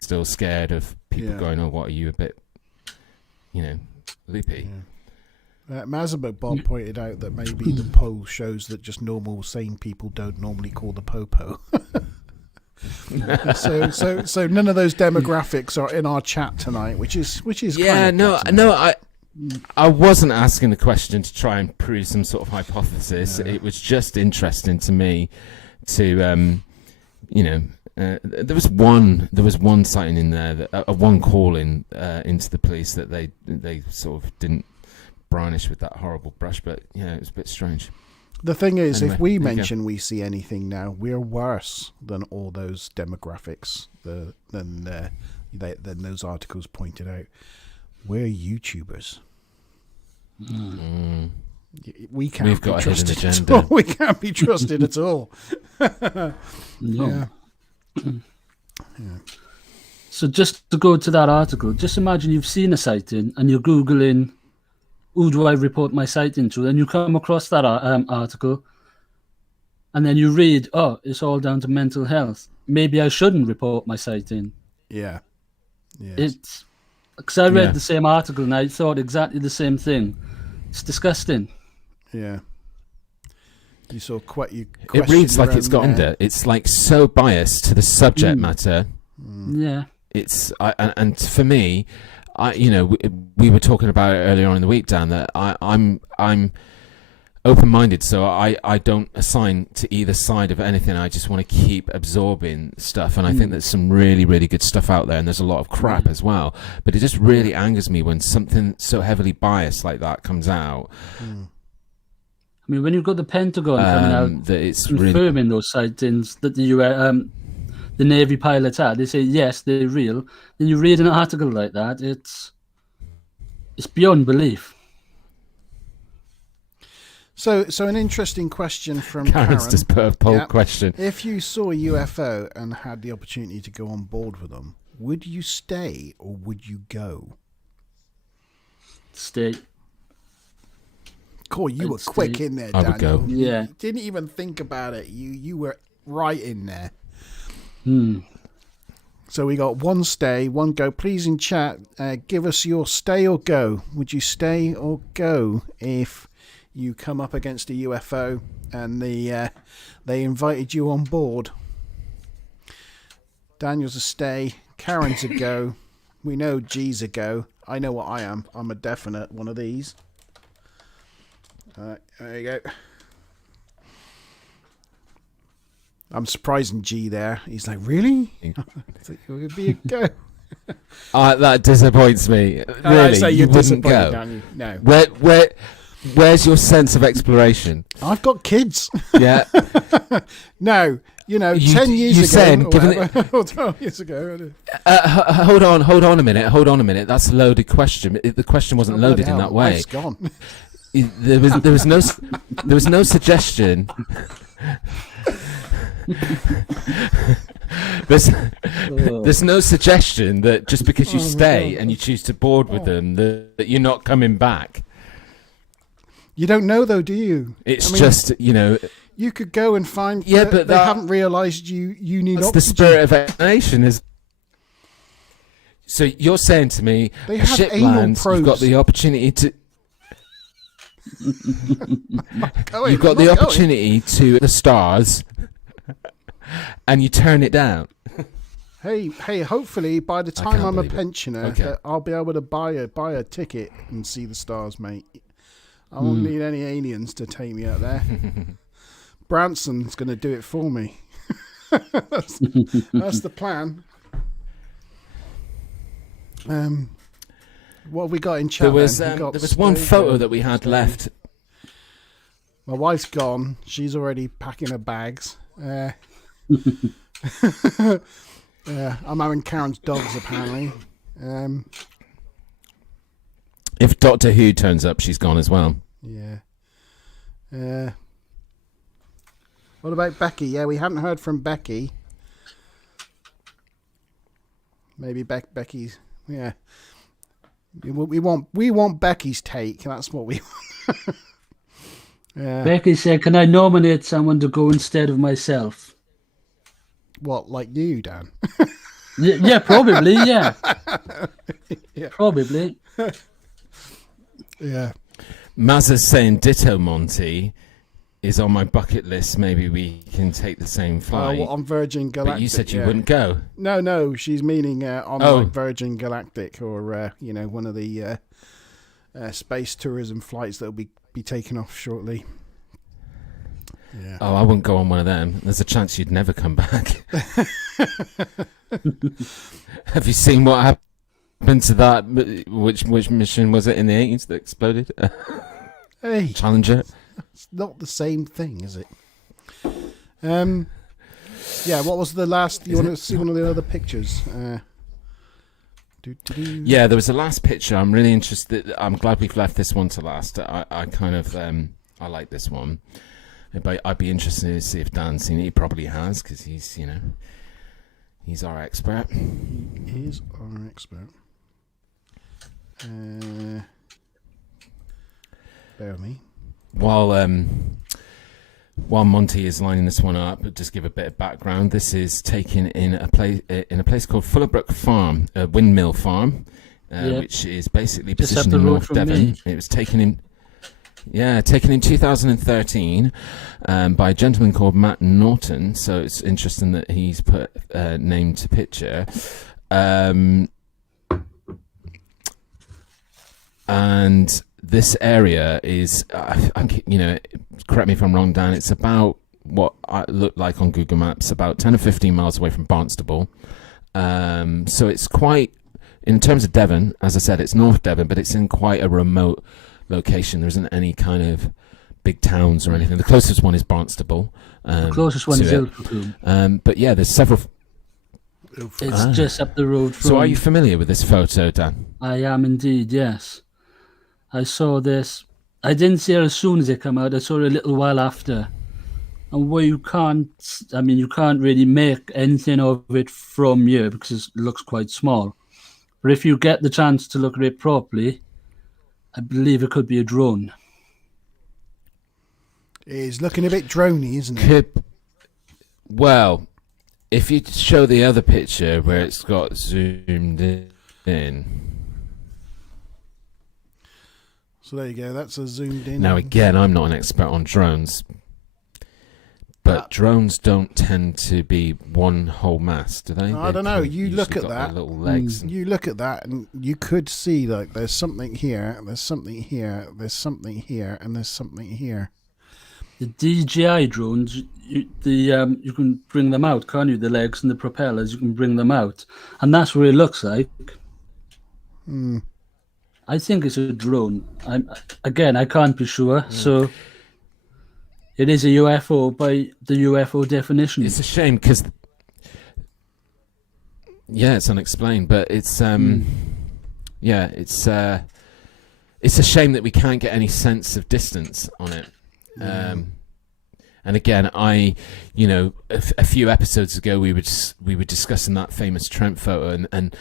still scared of people going, "Oh, what are you, a bit, loopy?" Mazabok Bob pointed out that maybe the poll shows that just normal sane people don't normally call the popo. so none of those demographics are in our chat tonight, which is I wasn't asking the question to try and prove some sort of hypothesis. It was just interesting to me to there was one sighting in there, that one call in into the police that they sort of didn't brownish with that horrible brush, but it was a bit strange. The thing is, anyway, if we mention we see anything now, we're worse than all those demographics than those articles pointed out. We're YouTubers. We can't be trusted at all. We can't be trusted at all. No. So just to go to that article, just imagine you've seen a sighting and you're Googling, who do I report my sighting to? And you come across that article and then you read, oh, it's all down to mental health. Maybe I shouldn't report my sighting. Yeah. Yes. It's because I read the same article and I thought exactly the same thing. It's disgusting. Yeah. You saw it reads like it's got under. It's like so biased to the subject matter. Yeah. It's and for me, we were talking about it earlier on in the week, Dan, that I'm open-minded, so I don't assign to either side of anything. I just want to keep absorbing stuff, and I think there's some really, really good stuff out there, and there's a lot of crap as well. But it just really angers me when something so heavily biased like that comes out. I mean, when you've got the Pentagon coming out that it's confirming those sightings that the Navy pilots had, they say yes, they're real. Then you read an article like that, it's beyond belief. So an interesting question from Karen's Karen. Just put a poll question. If you saw a UFO and had the opportunity to go on board with them, would you stay or would you go? Stay. Cool, you were quick in there, Daniel. I would go. Yeah. You didn't even think about it. You were right in there. So we got one stay, one go. Please in chat, give us your stay or go. Would you stay or go if you come up against a UFO and they invited you on board? Daniel's a stay. Karen's a go. We know G's a go. I know what I am. I'm a definite one of these. There you go. I'm surprising G there. He's like, really? I thought it would be a go. That disappoints me. Really, you wouldn't go. Daniel. No. Where's your sense of exploration? I've got kids. Yeah. No, 10 years ago. Saying, or 12 years ago. Hold on a minute. That's a loaded question. The question wasn't loaded in that way. It's gone. There was no suggestion. There's no suggestion that just because you stay and you choose to board with them that you're not coming back. You don't know though, do you? It's just you could go and find. But they haven't realised you need. That's oxygen. the spirit of exploration. Is so you're saying to me, they a ship lands, you've got the opportunity to. You've got the opportunity to the stars, and you turn it down. Hey! Hopefully, by the time I'm a pensioner, I'll be able to buy a ticket and see the stars, mate. I won't need any aliens to take me out there. Branson's going to do it for me. That's the plan. What have we got in chat? There was one photo that we had left. My wife's gone. She's already packing her bags. I'm having Karen's dogs, apparently. If Doctor Who turns up, she's gone as well. Yeah. What about Becky? Yeah, we hadn't heard from Becky. Maybe Becky's. Yeah. We want Becky's take. That's what we want. Yeah. Becky said, "Can I nominate someone to go instead of myself?" What, like you, Dan? Yeah, probably. Yeah. Yeah. Probably. Yeah. Mazza's saying ditto Monte is on my bucket list. Maybe we can take the same flight. On Virgin Galactic. But you said you wouldn't go. No, she's meaning on like Virgin Galactic or one of the space tourism flights that'll be taken off shortly. Yeah. Oh, I wouldn't go on one of them. There's a chance you'd never come back. Have you seen what happened to that? Which mission was it in the 80s that exploded? Hey, Challenger. It's not the same thing, is it? Yeah. What was the last? You want to see one of the other pictures? Yeah, there was a last picture. I'm really interested. I'm glad we've left this one to last. I kind of I like this one, but I'd be interested to see if Dan's seen it. He probably has because he's our expert. He is our expert. Bear with me. While Monte is lining this one up, just give a bit of background. This is taken in a place called Fullerbrook Farm, a windmill farm, which is basically positioned in North Devon. It was taken in 2013 by a gentleman called Matt Norton. So it's interesting that he's put name to picture. And this area is, correct me if I'm wrong, Dan, it's about what I look like on Google Maps, about 10 or 15 miles away from Barnstable. So it's quite, in terms of Devon, as I said, it's North Devon, but it's in quite a remote location. There isn't any kind of big towns or anything. The closest one is Barnstable. The closest one is Ilfracombe. But yeah, there's several. It's just up the road from... So are you familiar with this photo, Dan? I am indeed, yes. I saw this. I didn't see it as soon as it came out. I saw it a little while after. And where you can't really make anything of it from here because it looks quite small. But if you get the chance to look at it properly, I believe it could be a drone. It is looking a bit droney, isn't it? Well, if you show the other picture where it's got zoomed in. So there you go. That's a zoomed in. Now again, I'm not an expert on drones, but drones don't tend to be one whole mass, do they? I don't know. You look at that. Little legs. You look at that, and you could see like there's something here, there's something here, there's something here, and there's something here. The DJI drones, you can bring them out, can't you? The legs and the propellers, you can bring them out, and that's what it looks like. I think it's a drone. I can't be sure. So it is a UFO by the UFO definition. It's a shame because, it's unexplained, but it's it's a shame that we can't get any sense of distance on it. And again, a few episodes ago we were discussing that famous Trent photo, and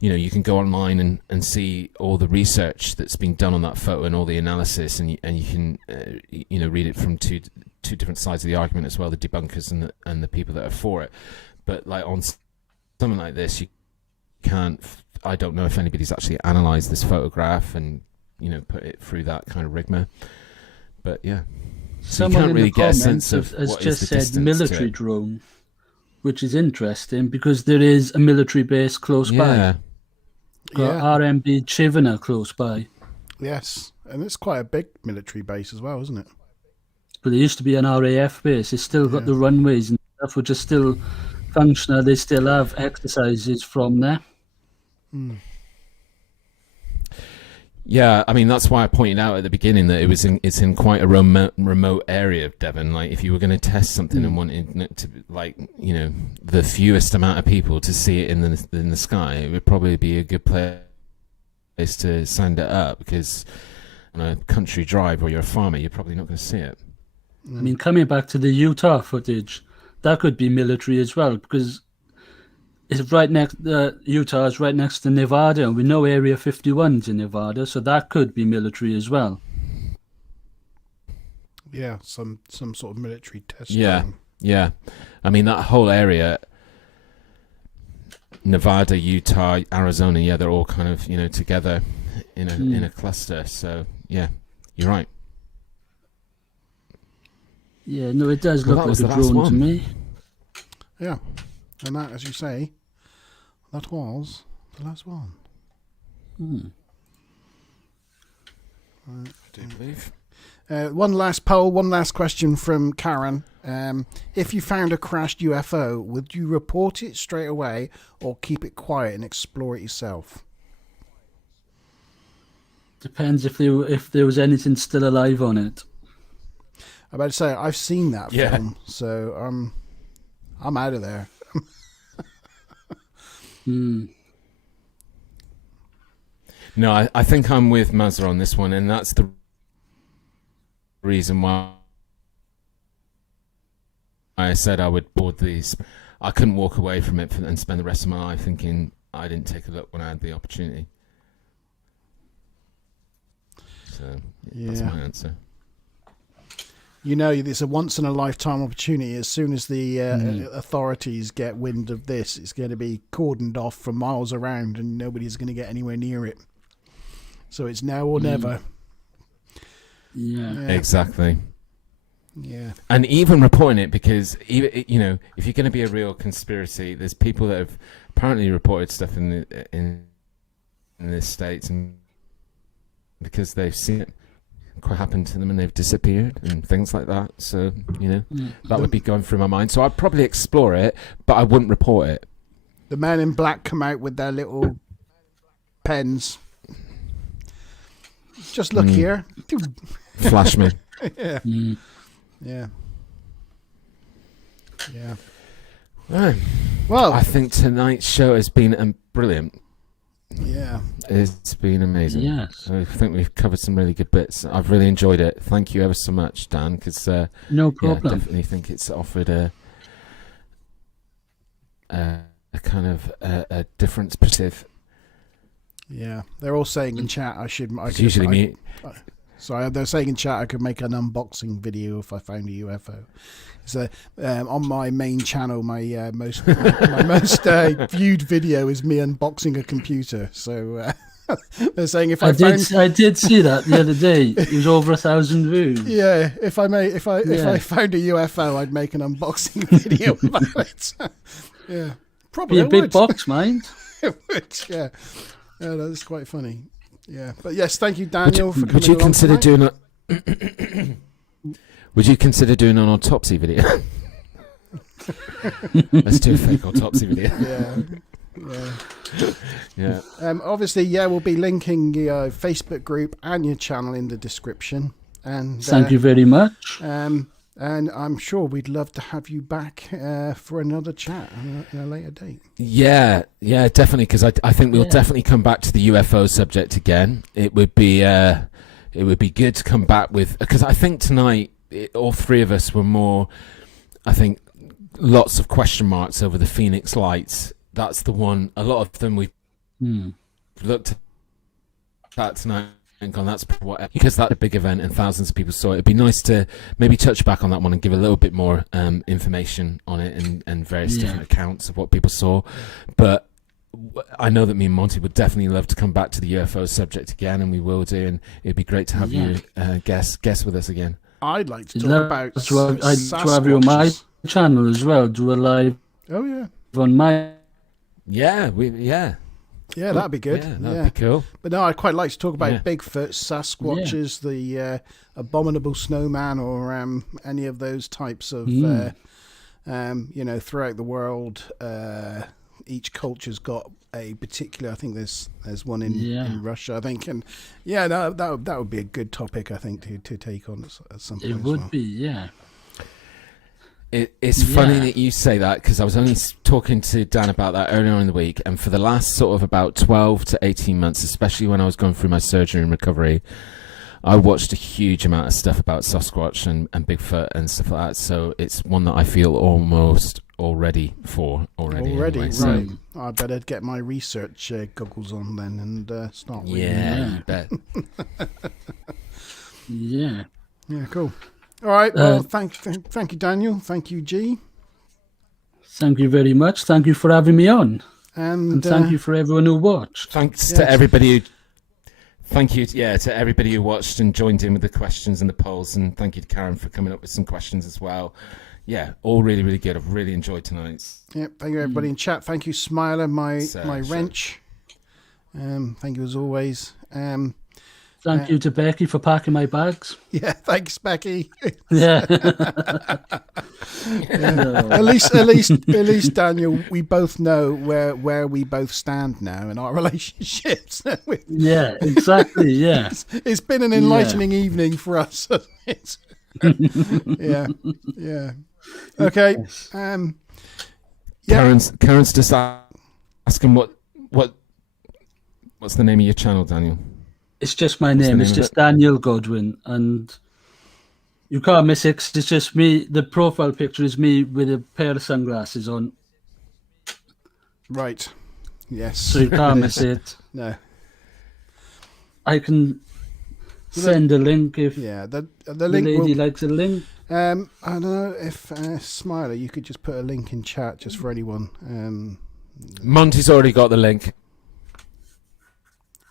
you can go online and see all the research that's been done on that photo and all the analysis, and you can read it from two different sides of the argument as well, the debunkers and the people that are for it. But like on something like this, you can't. I don't know if anybody's actually analysed this photograph and put it through that kind of rigmarole. But yeah. So Someone you can't really in the get a comments sense of has what just is the said distance military to it. drone, which is interesting because there is a military base close by. Got RMB Chivana close by. Yes, and it's quite a big military base as well, isn't it? But there used to be an RAF base. It's still got the runways and stuff, which are still functional. They still have exercises from there. Yeah, I mean that's why I pointed out at the beginning that it's in quite a remote area of Devon. Like if you were going to test something and wanted it to the fewest amount of people to see it in the sky, it would probably be a good place to send it up, because on a country drive where you're a farmer, you're probably not going to see it. I mean, coming back to the Utah footage, that could be military as well, because it's right next. Utah is right next to Nevada, and we know Area 51's in Nevada, so that could be military as well. Yeah, some sort of military test. Yeah. I mean that whole area, Nevada, Utah, Arizona. They're all kind of together in a cluster. So yeah, you're right. Yeah, no, it does look like a drone to me. Yeah, and that, as you say, that was the last one. I do believe. One last poll, one last question from Karen. If you found a crashed UFO, would you report it straight away or keep it quiet and explore it yourself? Depends if there was anything still alive on it. I'm about to say, I've seen that film, so I'm out of there. No, I think I'm with Mazza on this one, and that's the reason why I said I would board these. I couldn't walk away from it and spend the rest of my life thinking I didn't take a look when I had the opportunity. So that's my answer. It's a once-in-a-lifetime opportunity. As soon as the authorities get wind of this, it's going to be cordoned off for miles around, and nobody's going to get anywhere near it. So it's now or never. Yeah. Exactly. Yeah. And even reporting it, because if you're going to be a real conspiracy, there's people that have apparently reported stuff in the States, and because they've seen it quite happen to them and they've disappeared and things like that. So that would be going through my mind. So I'd probably explore it, but I wouldn't report it. The men in black come out with their little pens. Just look here. Flash me. Yeah. Right. Well, I think tonight's show has been brilliant. Yeah. It's been amazing. Yes. I think we've covered some really good bits. I've really enjoyed it. Thank you ever so much, Dan, because no problem. I definitely think it's offered a kind of a different perspective. Yeah, they're all saying in chat they're saying in chat I could make an unboxing video if I found a UFO. So on my main channel, my most viewed video is me unboxing a computer. So they're saying I did see that the other day. It was over 1,000 views. Yeah, if I found a UFO, I'd make an unboxing video about it. Yeah, probably be a big box, mind. It would, yeah. Yeah, that's quite funny. Yeah, but yes, thank you, Daniel, for coming. Would you consider doing Would you consider doing an autopsy video? Let's do a fake autopsy video. Yeah. Obviously, we'll be linking your Facebook group and your channel in the description. And thank you very much. And I'm sure we'd love to have you back for another chat in a later date. Yeah, definitely. Because I think we'll definitely come back to the UFO subject again. It would be good to come back with, because I think tonight all three of us were more, I think, lots of question marks over the Phoenix Lights. That's the one. A lot of them we've looked at tonight and gone, that's what, because that's a big event and thousands of people saw it. It'd be nice to maybe touch back on that one and give a little bit more information on it and various different accounts of what people saw. But I know that me and Monty would definitely love to come back to the UFO subject again, and we will do. And it'd be great to have you guest with us again. I'd like to talk about I'd have you on my channel as well. Do a live. Oh yeah. On my. Yeah, that'd be good. Yeah, that'd be cool. But no, I'd quite like to talk about Bigfoot, Sasquatches, the abominable snowman, or any of those types of, throughout the world. Each culture's got a particular. I think there's one in Russia, I think, and that would be a good topic, I think, to take on at some point. It would be, yeah. It's funny that you say that, because I was only talking to Dan about that earlier in the week, and for the last sort of about 12 to 18 months, especially when I was going through my surgery and recovery, I watched a huge amount of stuff about Sasquatch and Bigfoot and stuff like that. So it's one that I feel almost ready for already. Anyway, right. I better get my research goggles on then and start reading. Yeah, you bet. Yeah, cool. All right, well, thank you, Daniel. Thank you, G. Thank you very much. Thank you for having me on. And thank you for everyone who watched. Thanks to everybody. Thank you, to everybody who watched and joined in with the questions and the polls. And thank you to Karen for coming up with some questions as well. Yeah, all really, really good. I've really enjoyed tonight. Yeah, thank you, everybody in chat. Thank you, Smiler, my wrench. Thank you, as always. Thank you to Becky for packing my bags. Yeah, thanks, Becky. Yeah. At least, Daniel, we both know where we both stand now in our relationships. Yeah, exactly. Yeah, it's been an enlightening evening for us. Yeah. Okay. Karen's just asking what's the name of your channel, Daniel? It's just my name. It's just Daniel Godwin, and you can't miss it 'cause it's just me. The profile picture is me with a pair of sunglasses on. Right. Yes. So you can't miss it. No. I can send a link if the lady likes a link. I don't know if Smiler, you could just put a link in chat just for anyone. Monty's already got the link.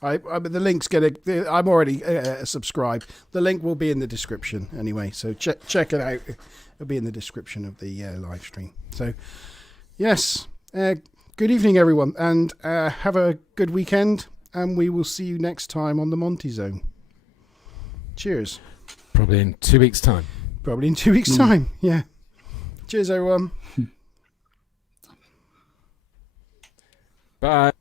The link's I'm already subscribed. The link will be in the description anyway, so check it out. It'll be in the description of the live stream. So, yes, good evening, everyone, and have a good weekend, and we will see you next time on the Monte Zone. Cheers. Probably in 2 weeks' time. Yeah. Cheers, everyone. Bye.